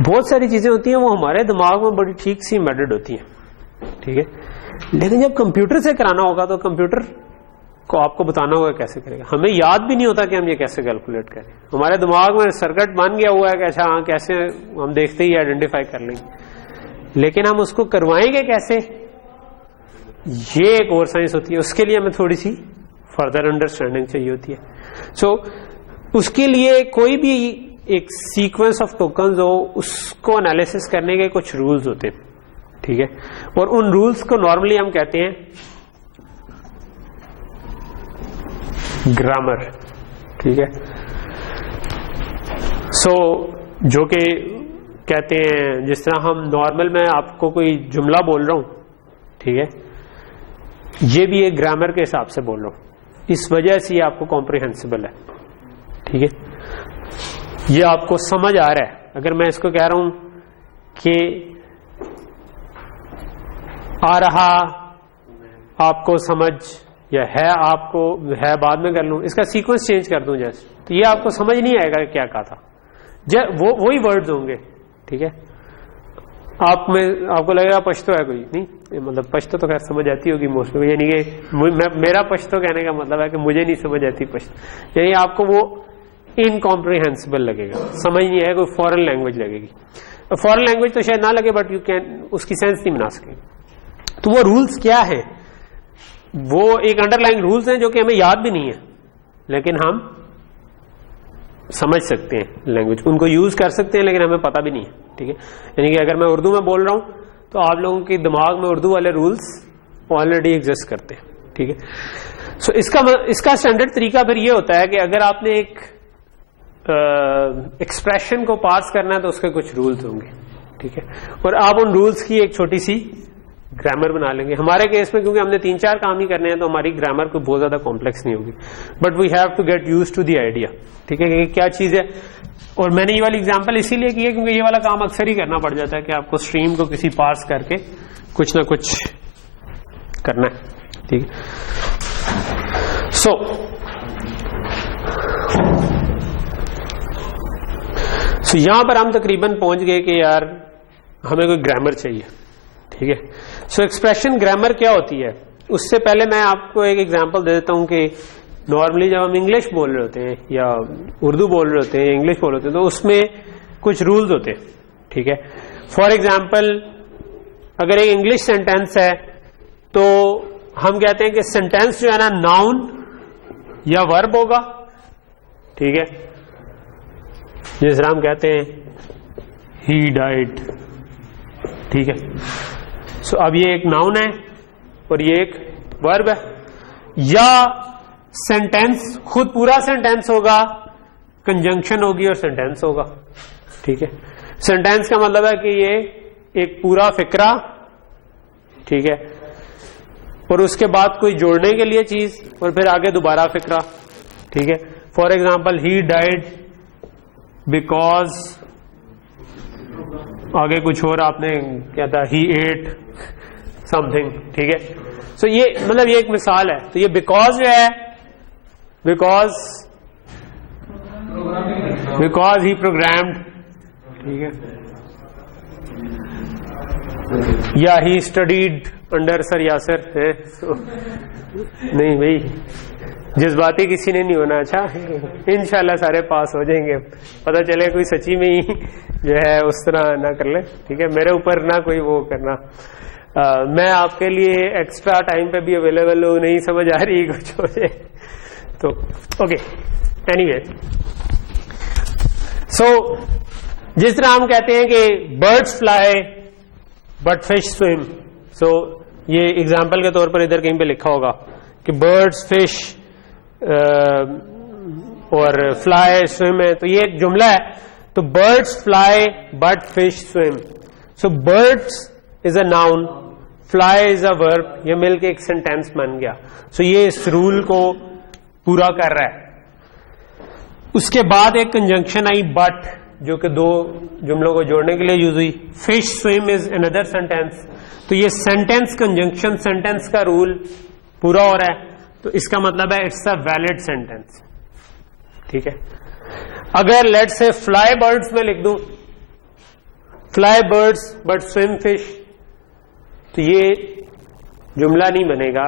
बहुत सारी चीजें होती हैं वो हमारे दिमाग में बड़ी ठीक सी एम्बेडेड होती हैं। ठीक है, लेकिन जब कंप्यूटर से कराना होगा तो कंप्यूटर को आपको बताना होगा कैसे करेगा। हमें याद भी नहीं होता कि हम ये कैसे कैलकुलेट करें, हमारे दिमाग में सर्किट बन गया हुआ है कि अच्छा हाँ कैसे, हम देखते ही आइडेंटिफाई कर लेंगे, लेकिन हम उसको करवाएंगे कैसे, ये एक और साइंस होती है। उसके लिए हमें थोड़ी सी फर्दर अंडरस्टैंडिंग चाहिए होती है। सो उसके लिए कोई भी एक सीक्वेंस ऑफ टोकन्स हो उसको एनालिसिस करने के कुछ रूल्स होते हैं। ठीक है, और उन रूल्स को नॉर्मली हम कहते हैं ग्रामर। ठीक है, सो जो कि कहते हैं, जिस तरह हम नॉर्मल में आपको कोई जुमला बोल रहा हूं, ठीक है, ये भी एक ग्रामर के हिसाब से बोल रहा हूं, इस वजह से ये आपको कॉम्प्रिहेंसिबल है। ठीक है, ये आपको समझ आ रहा है। अगर मैं इसको कह रहा हूं कि आ रहा आपको समझ या है, आपको है बाद में कर लूं, इसका सीक्वेंस चेंज कर दूं जैसे, तो ये आपको समझ नहीं आएगा क्या कहा था। वही वर्ड्स होंगे, ठीक है। आपको लगेगा पश्तो है कोई नहीं, मतलब पश्तो तो खैर समझ आती होगी मोस्ट में, यानी कि मेरा पश्तो कहने का मतलब है कि मुझे नहीं समझ आती पश्तो, यानी आपको वो इनकॉम्प्रिहेंसिबल लगेगा, समझ नहीं आएगा, कोई फॉरेन लैंग्वेज लगेगी। फॉरेन लैंग्वेज तो शायद ना लगे, बट यू कैन उसकी सेंस नहीं बना सके। तो वो रूल्स क्या है, वो एक अंडरलाइंग रूल्स हैं जो कि हमें याद भी नहीं है, लेकिन हम समझ सकते हैं लैंग्वेज, उनको यूज कर सकते हैं, लेकिन हमें पता भी नहीं है, ठीक है। यानी कि अगर मैं उर्दू में बोल रहा हूं तो आप लोगों के दिमाग में उर्दू वाले रूल्स ऑलरेडी एग्जिस्ट करते हैं, ठीक है। सो इसका स्टैंडर्ड तरीका फिर ये होता है कि अगर आपने एक एक्सप्रेशन को पास करना है तो उसके कुछ रूल्स होंगे, ठीक है, और आप उन रूल्स की एक छोटी सी ग्रामर बना लेंगे। हमारे केस में क्योंकि हमने 3-4 काम ही करने हैं तो हमारी ग्रामर को बहुत ज्यादा कॉम्प्लेक्स नहीं होगी, but we have to get used to the idea, ठीक है, कि क्या चीज है। और मैंने ये वाली एग्जांपल इसीलिए की है क्योंकि ये वाला काम अक्सर ही करना पड़ जाता है कि आपको स्ट्रीम को किसी पास करके कुछ ना कुछ करना है, ठीक है। सो यहां पर हम तकरीबन पहुंच गए कि यार हमें कोई ग्रामर चाहिए, ठीक है। सो एक्सप्रेशन ग्रामर क्या होती है, उससे पहले मैं आपको एक एग्जांपल दे देता हूं कि नॉर्मली जब हम इंग्लिश बोल रहे होते हैं या उर्दू बोल रहे होते हैं, इंग्लिश बोल रहे होते हैं, तो उसमें कुछ रूल्स होते हैं, ठीक है। फॉर एग्जांपल अगर एक इंग्लिश सेंटेंस है तो हम कहते हैं कि सेंटेंस जो है ना नाउन या वर्ब होगा, ठीक है। जिस तरह हम कहते हैं ही डाइड, ठीक है। सो अब ये एक नाउन है और ये एक वर्ब है, या सेंटेंस खुद पूरा सेंटेंस होगा, कंजंक्शन होगी और सेंटेंस होगा, ठीक है। सेंटेंस का मतलब है कि ये एक पूरा फिक्रा, ठीक है, और उसके बाद कोई जोड़ने के लिए चीज और फिर आगे दोबारा फिक्रा, ठीक है। For example he died because, आगे कुछ और आपने क्या था, ही एट समथिंग, ठीक है। सो ये मतलब ये एक मिसाल है। तो ये बिकॉज जो है, बिकॉज ही प्रोग्राम्ड, ठीक है, या ही स्टडीड अंडर सर यासर है। नहीं भाई, जज्बाती किसी ने नहीं होना। अच्छा, इंशाल्लाह सारे पास हो जाएंगे, पता चले कोई सच्ची में ही जो है उस तरह ना कर ले, ठीक है। मेरे ऊपर ना कोई वो करना, मैं आपके लिए एक्स्ट्रा टाइम पे भी अवेलेबल हूँ, नहीं समझ आ रही कुछ हो जाए तो ओके। एनीवे, सो जिस तरह हम कहते हैं कि birds fly but fish swim, so ये एग्जाम्पल के तौर पर इधर कहीं पे लिखा होगा कि बर्ड्स फिश और फ्लाई स्विम है, तो ये एक जुमला है। तो birds fly but fish swim, so birds is a noun, fly is a verb, ये मिलके एक सेंटेंस बन गया। सो ये इस रूल को पूरा कर रहा है। उसके बाद एक कंजंक्शन आई बट, जो कि दो जुमलों को जोड़ने के लिए यूज हुई। Fish swim is another sentence, तो ये सेंटेंस कंजंक्शन सेंटेंस का रूल पूरा हो रहा है, तो इसका मतलब है इट्स अ वैलिड सेंटेंस, ठीक है। अगर लेट से फ्लाई बर्ड्स में लिख दूं fly birds but swim fish, तो ये जुमला नहीं बनेगा,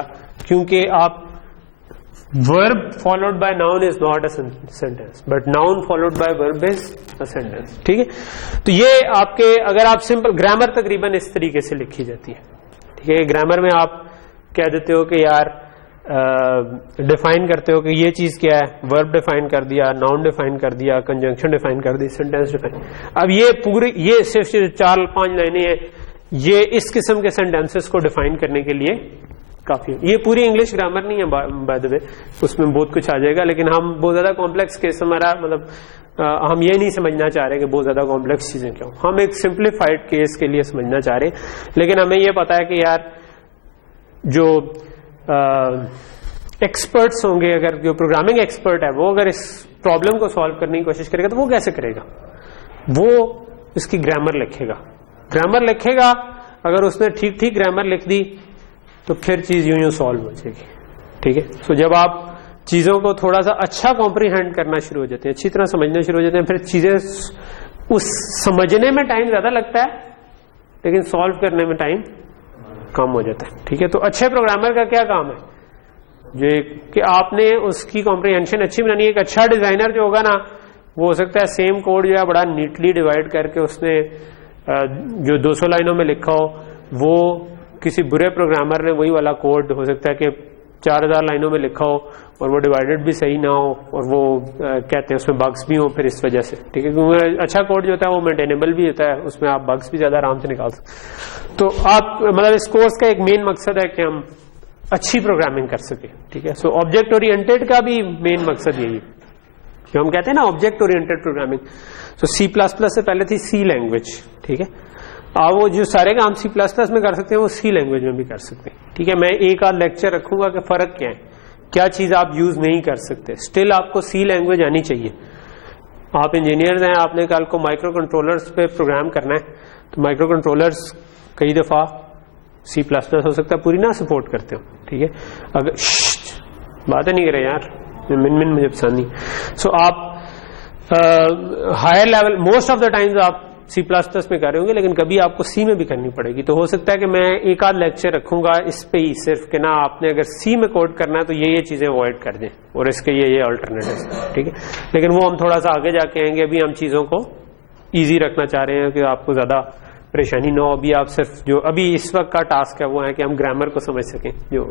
क्योंकि आप verb followed by noun is not a sentence, but noun followed by verb is a sentence, ठीक है। तो ये आपके, अगर आप सिंपल ग्रामर तकरीबन इस तरीके से लिखी जाती है, ठीक है। ग्रामर में आप कह देते हो कि यार डिफाइन करते हो कि ये चीज क्या है, वर्ब डिफाइन कर दिया, नाउन डिफाइन कर दिया, कंजंक्शन डिफाइन कर दी, सेंटेंस डिफाइन। अब ये पूरी, ये सिर्फ 4-5 लाइनें हैं, ये इस किस्म के सेंटेंसेस को डिफाइन करने के लिए काफी है। ये पूरी इंग्लिश ग्रामर नहीं है बाय द वे, उसमें बहुत कुछ आ जाएगा, लेकिन हम बहुत ज्यादा कॉम्प्लेक्स केस, हमारा मतलब हम ये नहीं समझना चाह रहे कि बहुत ज्यादा कॉम्प्लेक्स चीजें क्यों, हम एक सिंप्लीफाइड केस के लिए समझना चाह रहे हैं। लेकिन हमें ये पता है कि यार जो एक्सपर्ट्स होंगे, अगर जो प्रोग्रामिंग एक्सपर्ट है वो अगर इस प्रॉब्लम को सॉल्व करने की कोशिश करेगा तो वो कैसे करेगा, वो इसकी ग्रामर लिखेगा। ग्रामर लिखेगा, अगर उसने ठीक ठीक ग्रामर लिख दी तो फिर चीज यूं सॉल्व हो जाएगी। ठीक है, तो जब आप चीजों को थोड़ा सा अच्छा कॉम्प्रीहेंड करना शुरू हो जाते हैं, अच्छी तरह समझना शुरू हो जाते हैं, फिर चीजें उस समझने में टाइम ज्यादा लगता है लेकिन सॉल्व करने में टाइम कम हो जाता है। ठीक है, तो अच्छे प्रोग्रामर का क्या काम है, जो कि आपने उसकी कॉम्प्रीहेंशन अच्छी बनानी है। एक अच्छा डिजाइनर जो होगा ना, वो हो सकता है सेम कोड जो है बड़ा नीटली डिवाइड करके उसने जो 200 लाइनों में लिखा हो, वो किसी बुरे प्रोग्रामर ने वही वाला कोड हो सकता है कि 4000 लाइनों में लिखा हो और वो डिवाइडेड भी सही ना हो और वो कहते हैं उसमें बग्स भी हो फिर इस वजह से। ठीक है, क्योंकि अच्छा कोड जो होता है वो मेंटेनेबल भी होता है, उसमें आप बग्स भी ज्यादा आराम से निकाल सकते। तो आप मतलब इस कोर्स का एक मेन मकसद है कि हम अच्छी प्रोग्रामिंग कर सके। ठीक है, सो ऑब्जेक्ट ओरिएंटेड का भी मेन मकसद यही है, जो हम कहते हैं ना ऑब्जेक्ट ओरिएंटेड प्रोग्रामिंग। तो C++ से पहले थी सी लैंग्वेज। ठीक है, आप वो जो सारे काम C++ में कर सकते हैं वो सी लैंग्वेज में भी कर सकते हैं। ठीक है, मैं एक आध लेक्चर रखूंगा कि फर्क क्या है, क्या चीज आप यूज नहीं कर सकते, स्टिल आपको सी लैंग्वेज आनी चाहिए। आप इंजीनियर्स हैं, आपने कल को माइक्रो कंट्रोलर्स पे प्रोग्राम करना है, तो माइक्रो कंट्रोलर्स कई दफा C++ हो सकता है पूरी ना सपोर्ट करते हो। ठीक है, अगर बातें नहीं करे यार, मिन मुझे पसंद नहीं। सो आप higher level most of the times आप C++ में कर रहे होंगे, लेकिन कभी आपको सी में भी करनी पड़ेगी। तो हो सकता है कि मैं एक आध लेक्चर रखूंगा इस पे ही सिर्फ कि ना आपने अगर सी में कोड करना है तो ये चीजें अवॉइड कर दें और इसके ये अल्टरनेटिव। ठीक है, लेकिन वो हम थोड़ा सा आगे जाके आएंगे। अभी हम चीजों को इजी रखना चाह रहे हैं कि आपको ज्यादा परेशानी ना हो। अभी आप सिर्फ जो अभी इस वक्त का टास्क है वो है कि हम ग्रामर को समझ सकें। जो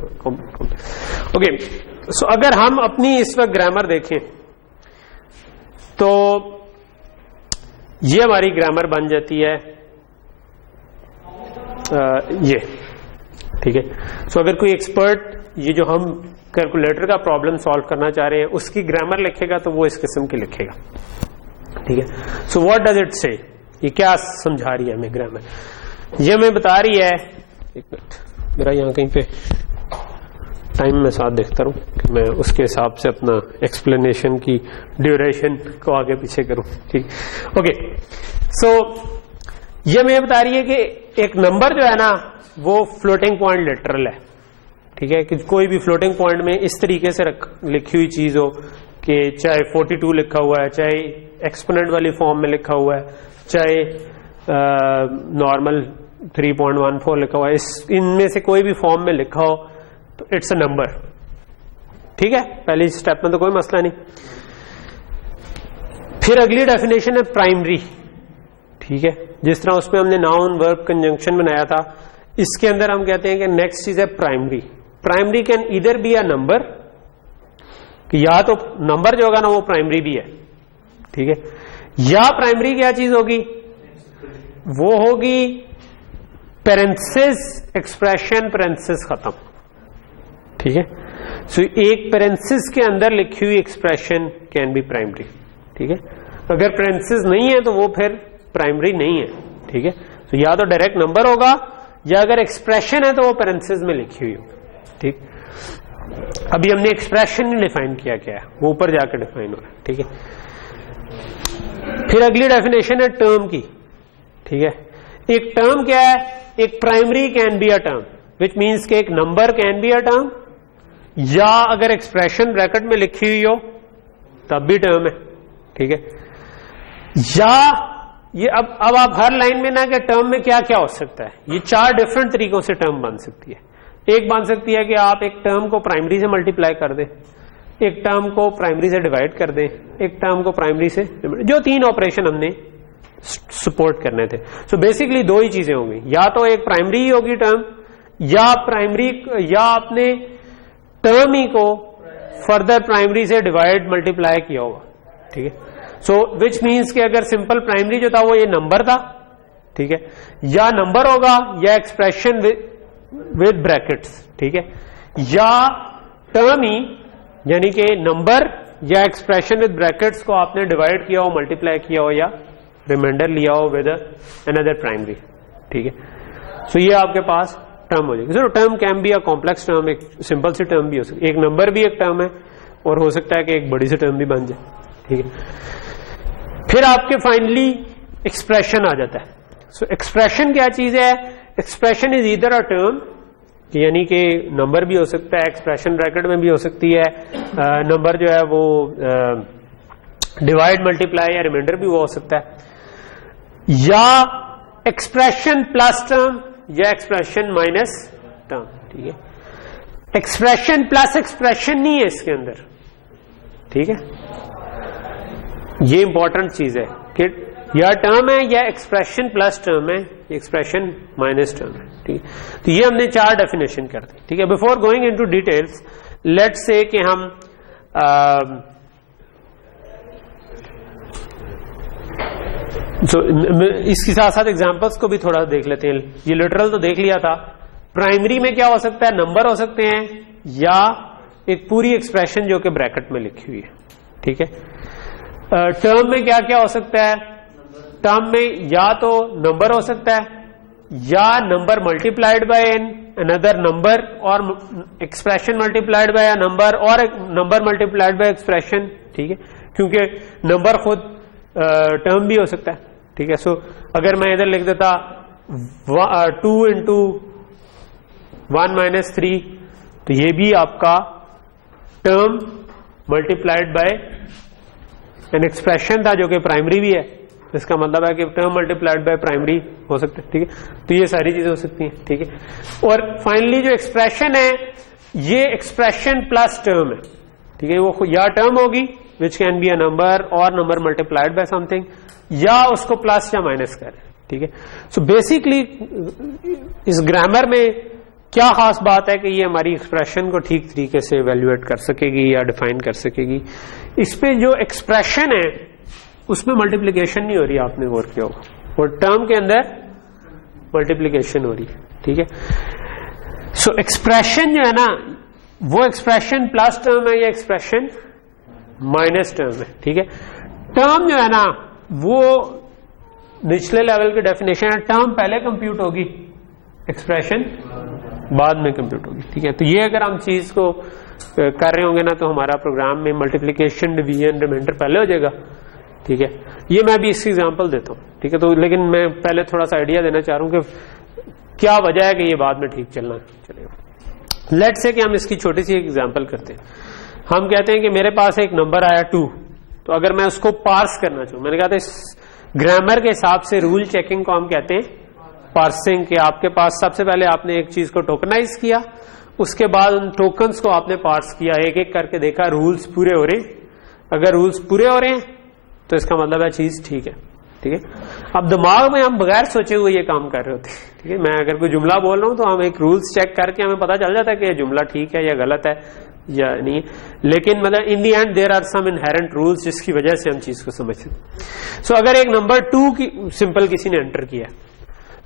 ओके, सो अगर हम अपनी इस वक्त ग्रामर देखें तो ये हमारी ग्रामर बन जाती है ये। ठीक है, सो अगर कोई एक्सपर्ट ये जो हम कैलकुलेटर का प्रॉब्लम सॉल्व करना चाह रहे हैं उसकी ग्रामर लिखेगा तो वो इस किस्म की लिखेगा। ठीक है, सो व्हाट डज इट से, ये क्या समझा रही है हमें ग्रामर, ये हमें बता रही है। एक मिनट, मेरा यहाँ कहीं पे टाइम में साथ देखता रहूं कि मैं उसके हिसाब से अपना एक्सप्लेनेशन की ड्यूरेशन को आगे पीछे करूं। ठीक, ओके, सो ये मैं बता रही है कि एक नंबर जो है ना वो फ्लोटिंग पॉइंट लिटरल है। ठीक है, कि कोई भी फ्लोटिंग पॉइंट में इस तरीके से लिखी हुई चीज हो कि चाहे 42 लिखा हुआ है, चाहे एक्सपोनेंट वाली फॉर्म में लिखा हुआ है, चाहे नॉर्मल 3.14 लिखा हुआ है, इनमें से कोई भी फॉर्म में लिखा हो तो इट्स अ नंबर। ठीक है, पहली स्टेप में तो कोई मसला नहीं। फिर अगली डेफिनेशन है प्राइमरी। ठीक है, जिस तरह उसमें हमने नाउन वर्ब कंजंक्शन बनाया था, इसके अंदर हम कहते हैं कि नेक्स्ट चीज है primary. Primary can either be a number, कि या तो नंबर जो होगा ना वो प्राइमरी भी है। ठीक है, या प्राइमरी क्या चीज होगी, वो होगी पेरेंथेसिस एक्सप्रेशन, पेरेंथेसिस खत्म। ठीक है, सो एक पेरेंथेसिस के अंदर लिखी हुई एक्सप्रेशन कैन बी प्राइमरी। ठीक है, अगर पेरेंथेसिस नहीं है तो वो फिर प्राइमरी नहीं है। ठीक है, तो या तो डायरेक्ट नंबर होगा या अगर एक्सप्रेशन है तो वो पेरेंथेसिस में लिखी हुई होगी। ठीक, अभी हमने एक्सप्रेशन नहीं डिफाइन किया क्या है, वो ऊपर जाकर डिफाइन हो रहा है। ठीक है, फिर अगली डेफिनेशन है टर्म की। ठीक है, एक टर्म क्या है, एक primary can be a term, which means के एक number can be a term, या अगर एक्सप्रेशन ब्रैकेट में लिखी हुई हो तब भी टर्म है। ठीक है, या ये अब आप हर लाइन में ना कि टर्म में क्या क्या हो सकता है, ये 4 डिफरेंट तरीकों से टर्म बन सकती है। एक बन सकती है कि आप एक टर्म को प्राइमरी से मल्टीप्लाई कर दें, एक टर्म को प्राइमरी से डिवाइड कर दें, एक टर्म को प्राइमरी से, जो 3 ऑपरेशन हमने सपोर्ट करने थे। सो बेसिकली 2 ही चीजें होंगी, या तो एक प्राइमरी ही होगी टर्म, या प्राइमरी या आपने टर्म ही को फर्दर प्राइमरी से डिवाइड मल्टीप्लाई किया होगा। ठीक है, सो विच मीन्स कि अगर सिंपल प्राइमरी जो था वो ये नंबर था। ठीक है, या नंबर होगा या एक्सप्रेशन विद ब्रैकेट्स। ठीक है, या टर्म ही यानी कि नंबर या एक्सप्रेशन विद ब्रैकेट्स को आपने डिवाइड किया हो, मल्टीप्लाई किया हो, या रिमाइंडर लिया हो विद अनदर प्राइमरी। ठीक है, सो ये आपके पास टर्म हो जाएगी। Term can be a complex term, एक सिंपल सी टर्म भी हो सकती है, एक नंबर भी एक टर्म है, और हो सकता है कि एक बड़ी सी टर्म भी बन जाए। ठीक है, फिर आपके फाइनली एक्सप्रेशन आ जाता है। सो एक्सप्रेशन क्या चीज है, expression is either a term कि यानी कि नंबर भी हो सकता है, एक्सप्रेशन ब्रैकेट में भी हो सकती है, नंबर जो है वो डिवाइड मल्टीप्लाई या रिमाइंडर भी वो हो सकता है, या एक्सप्रेशन प्लस टर्म या एक्सप्रेशन माइनस टर्म। ठीक है, एक्सप्रेशन प्लस एक्सप्रेशन नहीं है इसके अंदर। ठीक है, ये इंपॉर्टेंट चीज है कि या टर्म है या एक्सप्रेशन प्लस टर्म है, एक्सप्रेशन माइनस टर्म है। ठीक है, तो ये हमने 4 डेफिनेशन कर दी। ठीक है, before going into details let's say कि हम इसके साथ साथ एग्जांपल्स को भी थोड़ा देख लेते हैं। ये लिटरल तो देख लिया था। प्राइमरी में क्या हो सकता है, नंबर हो सकते हैं या एक पूरी एक्सप्रेशन जो कि ब्रैकेट में लिखी हुई है। ठीक है, टर्म में क्या क्या हो सकता है, टर्म में या तो नंबर हो सकता है या number multiplied by an another number, और expression multiplied by a number, और नंबर मल्टीप्लाइड बाय एक्सप्रेशन। ठीक है, क्योंकि नंबर खुद टर्म भी हो सकता है। ठीक है, सो अगर मैं इधर लिख देता 2 इंटू 1 माइनस 3, तो ये भी आपका term multiplied by an expression था जो कि प्राइमरी भी है। इसका मतलब है कि टर्म मल्टीप्लाइड बाय प्राइमरी हो सकता है। ठीक है, तो ये सारी चीजें हो सकती हैं। ठीक है, और फाइनली जो एक्सप्रेशन है ये एक्सप्रेशन प्लस टर्म है। ठीक है, वो या टर्म होगी which can be a number और नंबर मल्टीप्लाइड बाय समथिंग, या उसको प्लस या माइनस करें। ठीक है, सो बेसिकली इस ग्रामर में क्या खास बात है कि ये हमारी एक्सप्रेशन को ठीक तरीके से इवेल्युएट कर सकेगी या डिफाइन कर सकेगी। इस पे जो एक्सप्रेशन है उसमें मल्टीप्लिकेशन नहीं हो रही, आपने गौर किया होगा, और टर्म के अंदर मल्टीप्लिकेशन हो रही है। ठीक है, सो एक्सप्रेशन जो है ना वो एक्सप्रेशन प्लस टर्म है या एक्सप्रेशन माइनस टर्म है। ठीक है, टर्म जो है ना वो निचले लेवल की डेफिनेशन है, टर्म पहले कंप्यूट होगी, एक्सप्रेशन बाद में कंप्यूट होगी। ठीक है, तो ये अगर हम चीज को कर रहे होंगे ना तो हमारा प्रोग्राम में मल्टीप्लिकेशन डिवीजन रिमाइंडर पहले हो जाएगा। ठीक है, ये मैं भी इसकी एग्जांपल देता हूं। ठीक है, तो लेकिन मैं पहले थोड़ा सा आइडिया देना चाह रहा हूं कि क्या वजह है कि ये बाद में ठीक चलना चलेगा। लेट्स से कि हम इसकी छोटी सी एक एग्जांपल करते हैं। हम कहते हैं कि मेरे पास एक नंबर आया 2, तो अगर मैं उसको पार्स करना चाहूं, मैंने कहा था इस ग्रामर के हिसाब से रूल चेकिंग को हम कहते हैं पार्सिंग, के आपके पास सबसे पहले आपने एक चीज को टोकनाइज किया, उसके बाद उन टोकन्स को आपने पार्स किया, एक एक करके देखा रूल्स पूरे हो रहे हैं। अगर रूल्स पूरे हो रहे हैं तो इसका मतलब है चीज ठीक है। ठीक है, अब दिमाग में हम बगैर सोचे हुए ये काम कर रहे होते हैं। ठीक है, मैं अगर कोई जुमला बोल रहा हूं तो हम एक रूल्स चेक करके हमें पता चल जाता है कि ये जुमला ठीक है या गलत है या नहीं, लेकिन मतलब in the end there are some inherent rules जिसकी वजह से हम चीज को समझते हैं। सो अगर एक नंबर 2 की सिंपल किसी ने एंटर किया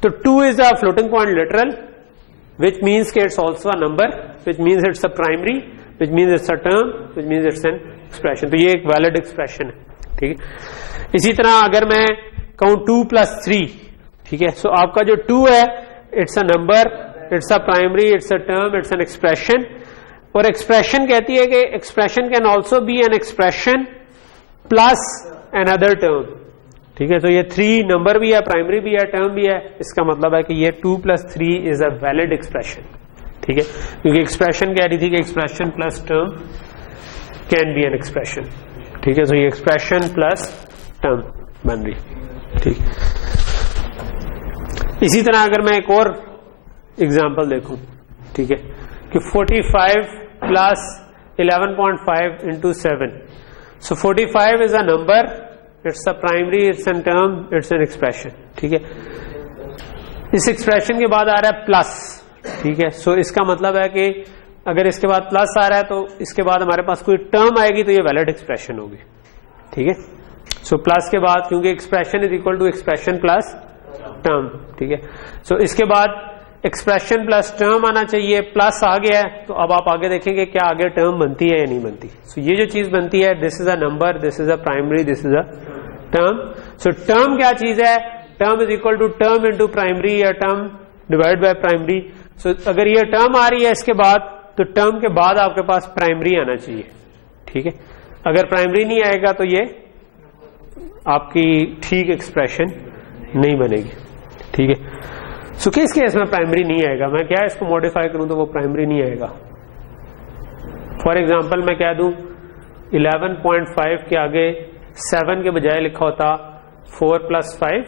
तो 2 is a floating point literal which means कि it's also a number, which means it's a primary, which means it's a term, which means it's an expression। तो ये एक valid expression है। ठीक है, इसी तरह अगर मैं कहूं 2 + 3, ठीक है, सो आपका जो 2 है it's a number, it's a primary, it's a term, it's an expression। और expression कहती है कि expression can also be an expression plus another term। ठीक है, तो ये 3 नंबर भी है, प्राइमरी भी है, टर्म भी है, इसका मतलब है कि ये 2 + 3 इज अ वैलिड एक्सप्रेशन। ठीक है, क्योंकि एक्सप्रेशन कह रही थी कि expression plus term can be an expression. ठीक है, तो ये एक्सप्रेशन प्लस टर्म बन रही। ठीक, इसी तरह अगर मैं एक और एग्जांपल देखूं, ठीक है, कि 45 + 11.5 × 7, सो 45 is a number, it's a primary, it's an term, it's an expression. ठीक है, इस एक्सप्रेशन के बाद आ रहा है प्लस। ठीक है, सो इसका मतलब है कि अगर इसके बाद प्लस आ रहा है तो इसके बाद हमारे पास कोई टर्म आएगी तो ये वैलिड एक्सप्रेशन होगी। ठीक है, सो प्लस के बाद, क्योंकि expression is equal to expression plus term. ठीक है, सो इसके बाद एक्सप्रेशन प्लस टर्म आना चाहिए, प्लस आ गया है तो अब आप आगे देखेंगे क्या आगे टर्म बनती है या नहीं बनती। सो ये जो चीज बनती है, this is a number, this is a primary, this is a term. So term क्या चीज है, term is equal to term into primary या term divide by primary. So अगर ये टर्म आ रही है इसके बाद तो टर्म के बाद आपके पास प्राइमरी आना चाहिए। ठीक है, अगर प्राइमरी नहीं आएगा तो ये आपकी ठीक एक्सप्रेशन नहीं बनेगी। ठीक है, सो किस केस में प्राइमरी नहीं आएगा? मैं क्या इसको मॉडिफाई करूं तो वो प्राइमरी नहीं आएगा? फॉर एग्जाम्पल मैं कह दूं 11.5 के आगे 7 के बजाय लिखा होता 4 + 5,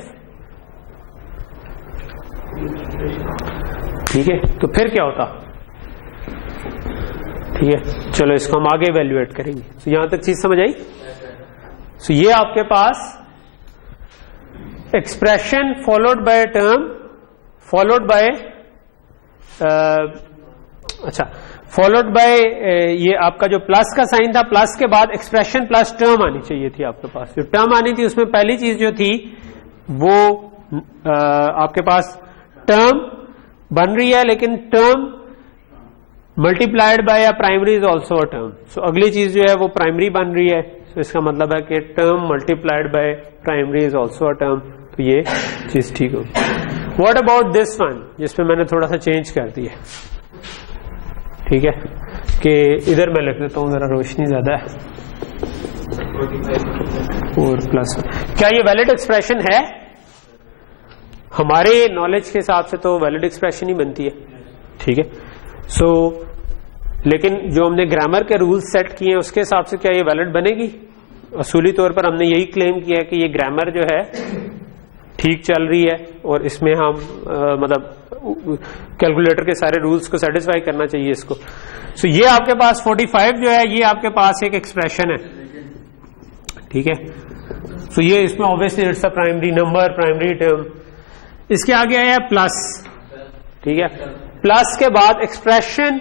ठीक है, तो फिर क्या होता? ठीक है, चलो इसको हम आगे इवेल्युएट करेंगे। तो यहां तक चीज समझ आई? सो ये आपके पास expression followed by term followed by followed by ये आपका जो प्लस का साइन था, प्लस के बाद एक्सप्रेशन प्लस टर्म आनी चाहिए थी आपके पास। जो टर्म आनी थी उसमें पहली चीज जो थी वो आपके पास टर्म बन रही है, लेकिन टर्म मल्टीप्लाइड बाय या primary is also a term. So अगली चीज जो है वो प्राइमरी बन रही है। तो इसका मतलब है कि term multiplied by primary is also a term. तो ये चीज ठीक होगी। व्हाट अबाउट दिस वन, जिसमें मैंने थोड़ा सा चेंज कर दिया, ठीक है, कि इधर मैं लिख देता हूं, जरा रोशनी ज्यादा है। 4+1, क्या ये वैलिड एक्सप्रेशन है? हमारे नॉलेज के हिसाब से तो वैलिड एक्सप्रेशन ही बनती है, ठीक है। सो लेकिन जो हमने ग्रामर के रूल्स सेट किए हैं उसके हिसाब से क्या ये वैलिड बनेगी? असूली तौर पर हमने यही क्लेम किया है कि ये ग्रामर जो है ठीक चल रही है और इसमें हम मतलब कैलकुलेटर के सारे रूल्स को सेटिस्फाई करना चाहिए इसको। सो ये आपके पास 45 जो है ये आपके पास एक एक्सप्रेशन है, ठीक है। सो ये इसमें obviously it's a primary number, primary term. इसके आगे आया प्लस, ठीक है। प्लस के बाद एक्सप्रेशन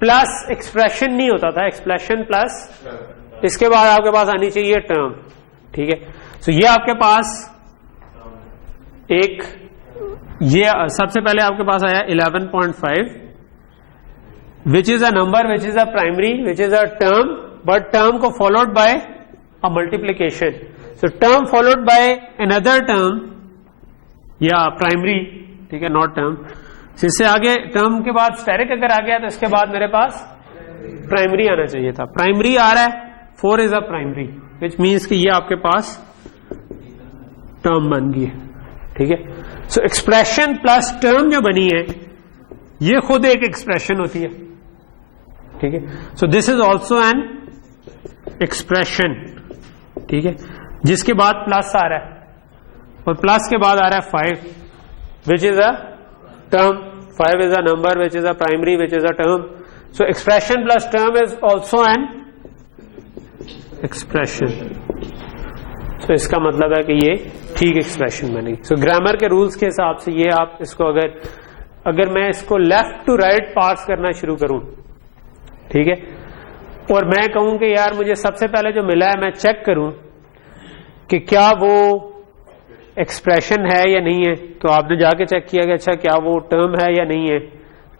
प्लस एक्सप्रेशन नहीं होता था, एक्सप्रेशन प्लस, इसके बाद आपके पास आनी चाहिए टर्म, ठीक है। सो ये आपके पास एक, ये सबसे पहले आपके पास आया 11.5 which is a number which is a primary which is a term, but term को followed by a multiplication. So term followed by another term या प्राइमरी, ठीक है, नॉट टर्म। इससे आगे टर्म के बाद स्टेरिक अगर आ गया तो इसके बाद मेरे पास प्राइमरी आना चाहिए था। प्राइमरी आ रहा है, 4 is a primary which means कि ये आपके पास टर्म बन गई है, ठीक है। सो एक्सप्रेशन प्लस टर्म जो बनी है ये खुद एक एक्सप्रेशन होती है, ठीक है। So this is also an expression, ठीक है, जिसके बाद प्लस आ रहा है और प्लस के बाद आ रहा है 5 विच is a term, 5 is a number which is a primary which is a term. So expression plus term is also an expression. So इसका मतलब है कि ये ठीक एक्सप्रेशन बनेगी। सो ग्रामर के रूल्स के हिसाब से ये आप इसको अगर मैं इसको लेफ्ट टू राइट पार्स करना शुरू करूं, ठीक है, और मैं कहूं कि यार मुझे सबसे पहले जो मिला है मैं चेक करूं कि क्या वो एक्सप्रेशन है या नहीं है, तो आपने जाके चेक किया कि अच्छा क्या वो टर्म है या नहीं है,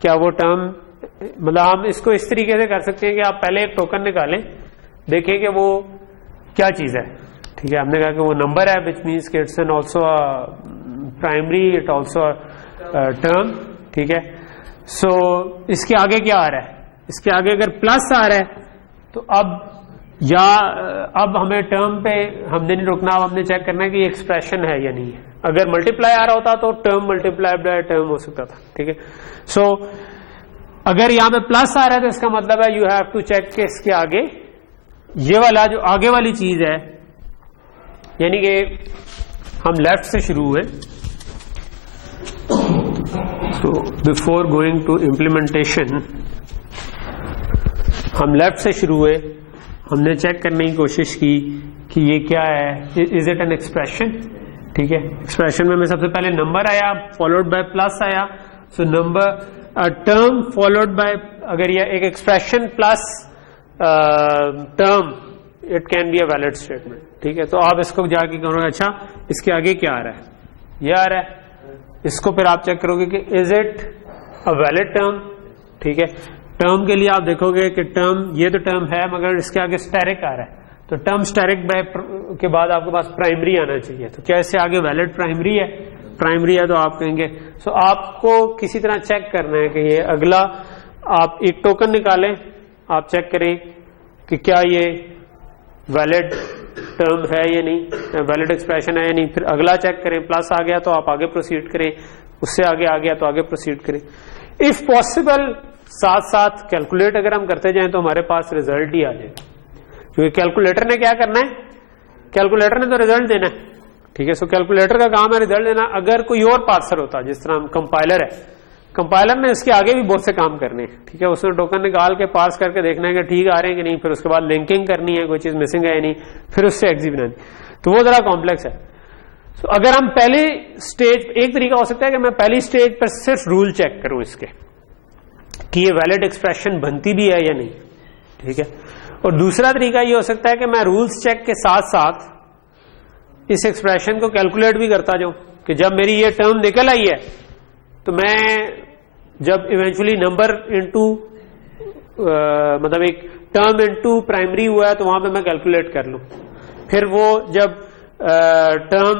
क्या वो टर्म, मतलब हम इसको इस तरीके से कर सकते हैं कि आप पहले एक टोकन निकालें, देखें कि वो क्या चीज है, ठीक है। हमने कहा कि वो नंबर है विच मीन्स कि it's an also primary, it also term, ठीक है। सो इसके आगे क्या आ रहा है? इसके आगे अगर प्लस आ रहा है तो अब हमें टर्म पे हमने नहीं रुकना, अब हमने चेक करना है कि एक्सप्रेशन है या नहीं है। अगर मल्टीप्लाई आ रहा होता तो टर्म मल्टीप्लाई बाय टर्म हो सकता था, ठीक है। सो अगर यहां पे प्लस आ रहा है तो इसका मतलब है यू हैव टू चेक के इसके आगे ये वाला जो आगे वाली चीज है, यानी कि हम लेफ्ट से शुरू हुए, तो बिफोर गोइंग टू इम्प्लीमेंटेशन हम लेफ्ट से शुरू हुए, हमने चेक करने की कोशिश की कि ये क्या है, इज इट एन एक्सप्रेशन, ठीक है। एक्सप्रेशन में सबसे पहले नंबर आया फॉलोड बाय प्लस आया, so number term followed bye, अगर ये एक expression plus term, it can be a valid statement, ठीक है। तो आप इसको जाके करोगे अच्छा इसके आगे क्या आ रहा है, ये आ रहा है, इसको फिर आप चेक करोगे कि is it a valid term, ठीक है। टर्म के लिए आप देखोगे कि टर्म, ये तो टर्म है मगर इसके आगे स्टेरिक आ रहा है, तो टर्म स्टेरिक बाय के बाद आपके पास प्राइमरी आना चाहिए, तो क्या इससे आगे वैलिड प्राइमरी है? प्राइमरी है तो आप कहेंगे। सो आपको किसी तरह चेक करना है कि ये अगला, आप एक टोकन निकालें, आप चेक करें कि क्या ये वैलिड टर्म है या नहीं, वैलिड एक्सप्रेशन है या नहीं, फिर अगला चेक करें, प्लस आ गया तो आप आगे प्रोसीड करें, उससे आगे आ गया तो आगे प्रोसीड करें। इफ पॉसिबल साथ साथ कैलकुलेट अगर हम करते जाएं तो हमारे पास रिजल्ट ही आ जाएगा, क्योंकि कैलकुलेटर ने क्या करना है, कैलकुलेटर ने तो रिजल्ट देना है, ठीक है। सो कैलकुलेटर का काम है रिजल्ट देना। अगर कोई और पार्सर होता, जिस तरह कंपाइलर है, कंपाइलर ने इसके आगे भी बहुत से काम करने हैं, ठीक है। उसने टोकन निकाल के पार्स करके देखना है कि ठीक आ रहे हैं कि नहीं, फिर उसके बाद लिंकिंग करनी है, कोई चीज मिसिंग है या नहीं, फिर उससे एग्जी बनानी, तो वो जरा कॉम्प्लेक्स है। तो अगर हम पहली स्टेज, एक तरीका हो सकता है कि मैं पहली स्टेज पर सिर्फ रूल चेक करूं इसके कि ये वैलिड एक्सप्रेशन बनती भी है या नहीं, ठीक है। और दूसरा तरीका ये हो सकता है कि मैं रूल्स चेक के साथ साथ इस एक्सप्रेशन को कैलकुलेट भी करता जाऊं, कि जब मेरी ये टर्म निकल आई है तो मैं जब इवेंचुअली नंबर इनटू मतलब एक टर्म इनटू प्राइमरी हुआ है तो वहां पे मैं कैलकुलेट कर लूं, फिर वो जब टर्म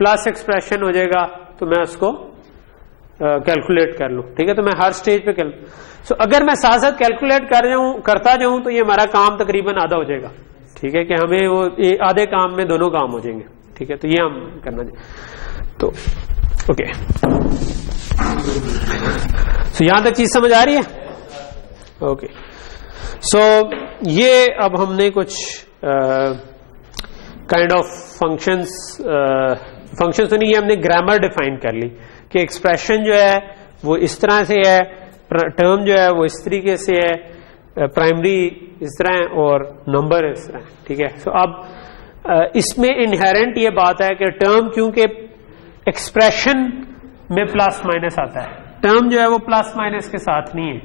प्लस एक्सप्रेशन हो जाएगा तो मैं उसको कैलकुलेट कर लूं, ठीक है। तो मैं हर स्टेज पे सो अगर मैं साथ साथ कैलकुलेट करता जाऊं तो ये हमारा काम तकरीबन आधा हो जाएगा, ठीक है, कि हमें वो आधे काम में दोनों काम हो जाएंगे, ठीक है। तो ये हम करना चाहिए। तो ओके, सो यहां तक चीज समझ आ रही है? ओके, सो ये अब हमने कुछ काइंड ऑफ फंक्शंस तो नहीं, ये हमने ग्रामर डिफाइन कर ली कि एक्सप्रेशन जो है वो इस तरह से है, टर्म जो है वो इस तरीके से है, प्राइमरी इस तरह है और नंबर इस तरह है, ठीक है। सो अब इसमें इनहेरेंट ये बात है कि टर्म क्योंकि एक्सप्रेशन में प्लस माइनस आता है, टर्म जो है वो प्लस माइनस के साथ नहीं है,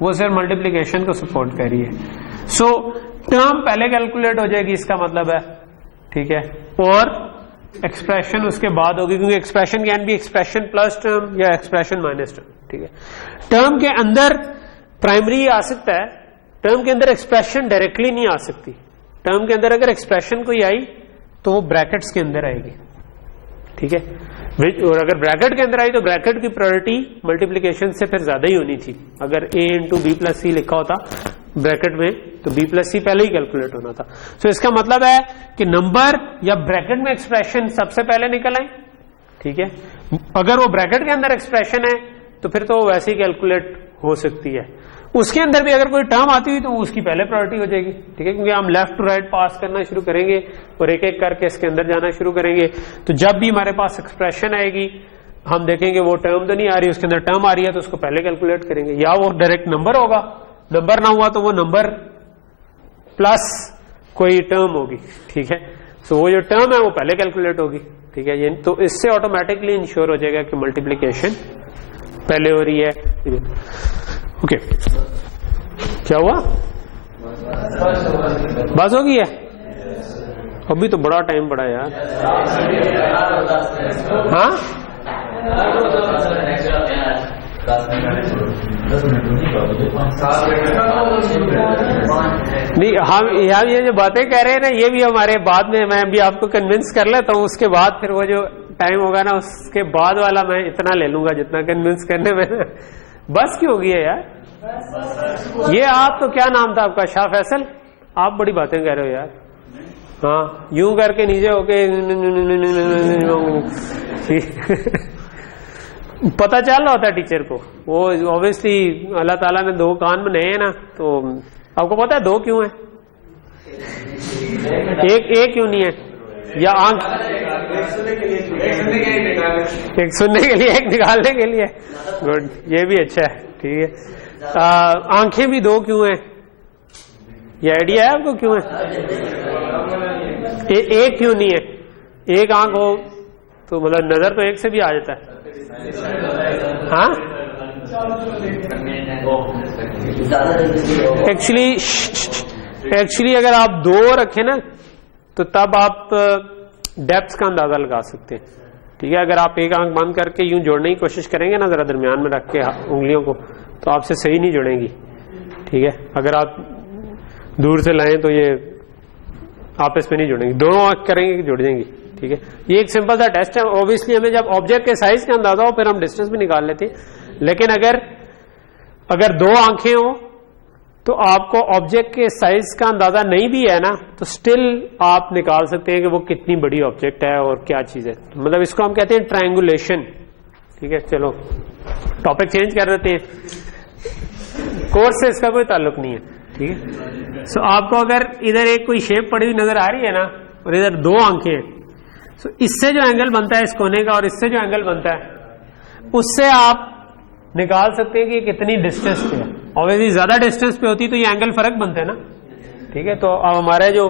वो सिर्फ मल्टीप्लिकेशन को सपोर्ट कर रही है। सो टर्म पहले कैलकुलेट हो जाएगी, इसका मतलब है, ठीक है, और एक्सप्रेशन उसके बाद होगी, क्योंकि expression can be expression plus term या एक्सप्रेशन माइनस टर्म, ठीक है। टर्म के अंदर प्राइमरी आ सकता है, टर्म के अंदर एक्सप्रेशन डायरेक्टली नहीं आ सकती। टर्म के अंदर अगर एक्सप्रेशन कोई आई तो वो ब्रैकेट्स के अंदर आएगी, ठीक है। और अगर ब्रैकेट के अंदर आई तो ब्रैकेट की प्रायोरिटी मल्टीप्लिकेशन से फिर ज्यादा ही होनी थी। अगर a इंटू बी प्लस सी लिखा होता ब्रैकेट में तो b प्लस सी पहले ही कैलकुलेट होना था। सो इसका मतलब है कि नंबर या ब्रैकेट में एक्सप्रेशन सबसे पहले निकल आए, ठीक है। अगर वो ब्रैकेट के अंदर एक्सप्रेशन है तो फिर तो वैसे ही कैलकुलेट हो सकती है। उसके अंदर भी अगर कोई टर्म आती हुई तो उसकी पहले प्रायोरिटी हो जाएगी, ठीक है, क्योंकि हम लेफ्ट टू राइट पास करना शुरू करेंगे और एक एक करके इसके अंदर जाना शुरू करेंगे। तो जब भी हमारे पास एक्सप्रेशन आएगी हम देखेंगे वो टर्म तो नहीं आ रही, उसके अंदर टर्म आ रही है तो उसको पहले कैलकुलेट करेंगे, या वो डायरेक्ट नंबर होगा, नंबर ना हुआ तो वो नंबर प्लस कोई टर्म होगी, ठीक है। सो वो जो टर्म है वो पहले कैलकुलेट होगी, ठीक है। ये तो इससे ऑटोमेटिकली इंश्योर हो जाएगा कि मल्टीप्लिकेशन पहले हो रही है। ओके, क्या हुआ? बस हो गई है? अभी तो बड़ा टाइम पड़ा यार। हाँ, नहीं, हम ये जो बातें कह रहे हैं ना, ये भी हमारे बाद में, मैं भी आपको कन्विंस कर लेता हूँ, उसके बाद फिर वो जो टाइम होगा ना उसके बाद वाला मैं इतना ले लूंगा जितना कन्विंस करने में। बस क्यों होगी है यार? ये आप तो क्या नाम था आपका? शाह फैसल? आप बड़ी बातें कह रहे हो यार। हाँ, यूं करके नीचे होके पता चल रहा होता है टीचर को। वो ऑब्वियसली अल्लाह ताला ने दो कान में नए हैं ना, तो आपको पता है दो क्यों है? एक क्यों नहीं है? या आंख एक सुनने के लिए एक निकालने के लिए। गुड, ये भी अच्छा है, ठीक है। आंखें भी दो क्यों है? ये आइडिया है आपको क्यों है? एक क्यों नहीं है? एक आंख हो तो मतलब नजर तो एक से भी आ जाता है। हाँ, एक्चुअली अगर आप दो रखें ना तो तब आप डेप्थ का अंदाजा लगा सकते हैं, ठीक है। अगर आप एक आंख बंद करके यूं जोड़ने की कोशिश करेंगे ना जरा दरमियान में रख के उंगलियों को, तो आपसे सही नहीं जुड़ेंगी, ठीक है। अगर आप दूर से लाएं तो ये आपस में नहीं जुड़ेंगी, दोनों आंख करेंगे कि जुड़ जाएंगी, ठीक है। ये एक सिंपल सा टेस्ट है। ऑब्वियसली हमें जब ऑब्जेक्ट के साइज का अंदाजा हो फिर हम डिस्टेंस भी निकाल लेते हैं, लेकिन अगर दो आंखें हो तो आपको ऑब्जेक्ट के साइज का अंदाजा नहीं भी है ना तो स्टिल आप निकाल सकते हैं कि वो कितनी बड़ी ऑब्जेक्ट है और क्या चीज है। मतलब इसको हम कहते हैं ट्रायंगुलेशन। ठीक है, चलो टॉपिक चेंज कर देते हैं, कोर्स से इसका कोई ताल्लुक नहीं है, ठीक है। सो आपको अगर इधर एक कोई शेप पड़ी हुई नजर आ रही है ना, और इधर दो आंखें हैं, सो इससे जो एंगल बनता है इस कोने का और इससे जो एंगल बनता है उससे आप निकाल सकते हैं कि कितनी डिस्टेंस पे है। ऑब्वियसली ज्यादा डिस्टेंस पे होती तो ये एंगल फर्क बनता है ना, ठीक है। तो अब हमारे जो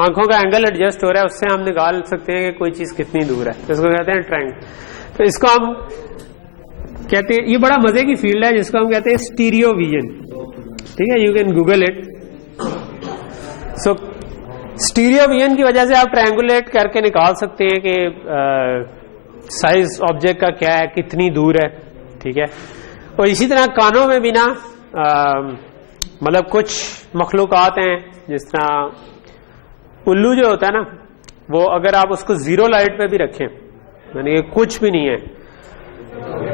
आंखों का एंगल एडजस्ट हो रहा है उससे हम निकाल सकते हैं कि कोई चीज कितनी दूर है, इसको कहते हैं ट्रायंगल। तो इसको हम कहते हैं, ये बड़ा मजे की फील्ड है जिसको हम कहते हैं स्टीरियो विजन, ठीक है, you can Google it. So stereo vision की वजह से आप ट्रायंगुलेट करके निकाल सकते हैं कि साइज ऑब्जेक्ट का क्या है, कितनी दूर है, ठीक है। और इसी तरह कानों में भी ना मतलब कुछ मखलूकात हैं, जिस तरह उल्लू जो होता है ना, वो अगर आप उसको जीरो लाइट पे भी रखें, यानी कि कुछ भी नहीं है,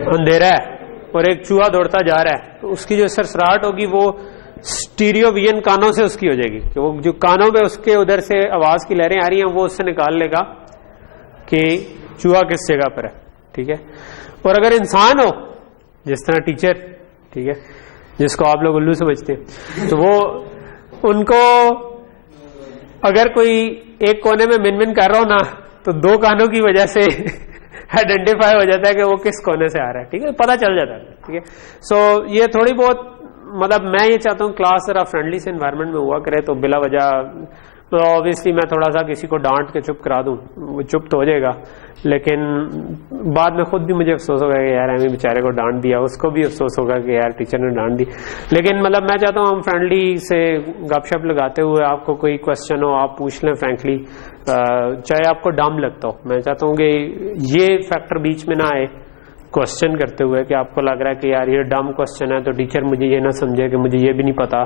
अंधेरा है और एक चूहा दौड़ता जा रहा है, तो उसकी जो सरसराहट होगी वो स्टीरियो विजन कानों से उसकी हो जाएगी, कि वो जो कानों में उसके उधर से आवाज की लहरें आ रही हैं वो उससे निकाल लेगा कि चूहा किस जगह पर है, ठीक है। और अगर इंसान हो जिस तरह टीचर, ठीक है, जिसको आप लोग उल्लू समझते हैं, तो वो उनको अगर कोई एक कोने में मिन मिन कर रहा हो ना, तो दो कानों की वजह से आइडेंटिफाई हो जाता है कि वो किस कोने से आ रहा है, ठीक है, पता चल जाता है, ठीक है। सो ये थोड़ी बहुत मतलब मैं ये चाहता हूँ क्लास जरा फ्रेंडली से एनवायरनमेंट में हुआ करे, तो बिला वजह तो ऑब्वियसली मैं थोड़ा सा किसी को डांट के चुप करा दूं, वो चुप तो हो जाएगा, लेकिन बाद में खुद भी मुझे अफसोस होगा कि यार हमें बेचारे को डांट दिया, उसको भी अफसोस होगा कि यार टीचर ने डांट दी। लेकिन मतलब मैं चाहता हूँ हम फ्रेंडली से गपशप लगाते हुए, आपको कोई क्वेश्चन हो आप पूछ लें फ्रेंकली, चाहे आपको डम लगता हो। मैं चाहता हूँ कि ये फैक्टर बीच में ना आए क्वेश्चन करते हुए कि आपको लग रहा है कि यार ये डम क्वेश्चन है तो टीचर मुझे ये ना समझे कि मुझे ये भी नहीं पता,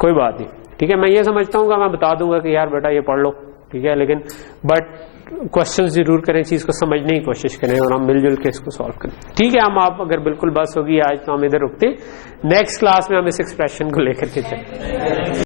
कोई बात नहीं, ठीक है। मैं ये समझता हूँ कि मैं बता दूंगा कि यार बेटा ये पढ़ लो, ठीक है, लेकिन बट क्वेश्चन जरूर करें, चीज को समझने की कोशिश करें और हम मिलजुल के इसको सॉल्व करें, ठीक है। हम आप अगर बिल्कुल बस होगी आज तो हम इधर रुकते, नेक्स्ट क्लास में हम इस एक्सप्रेशन को लेकर के चलें।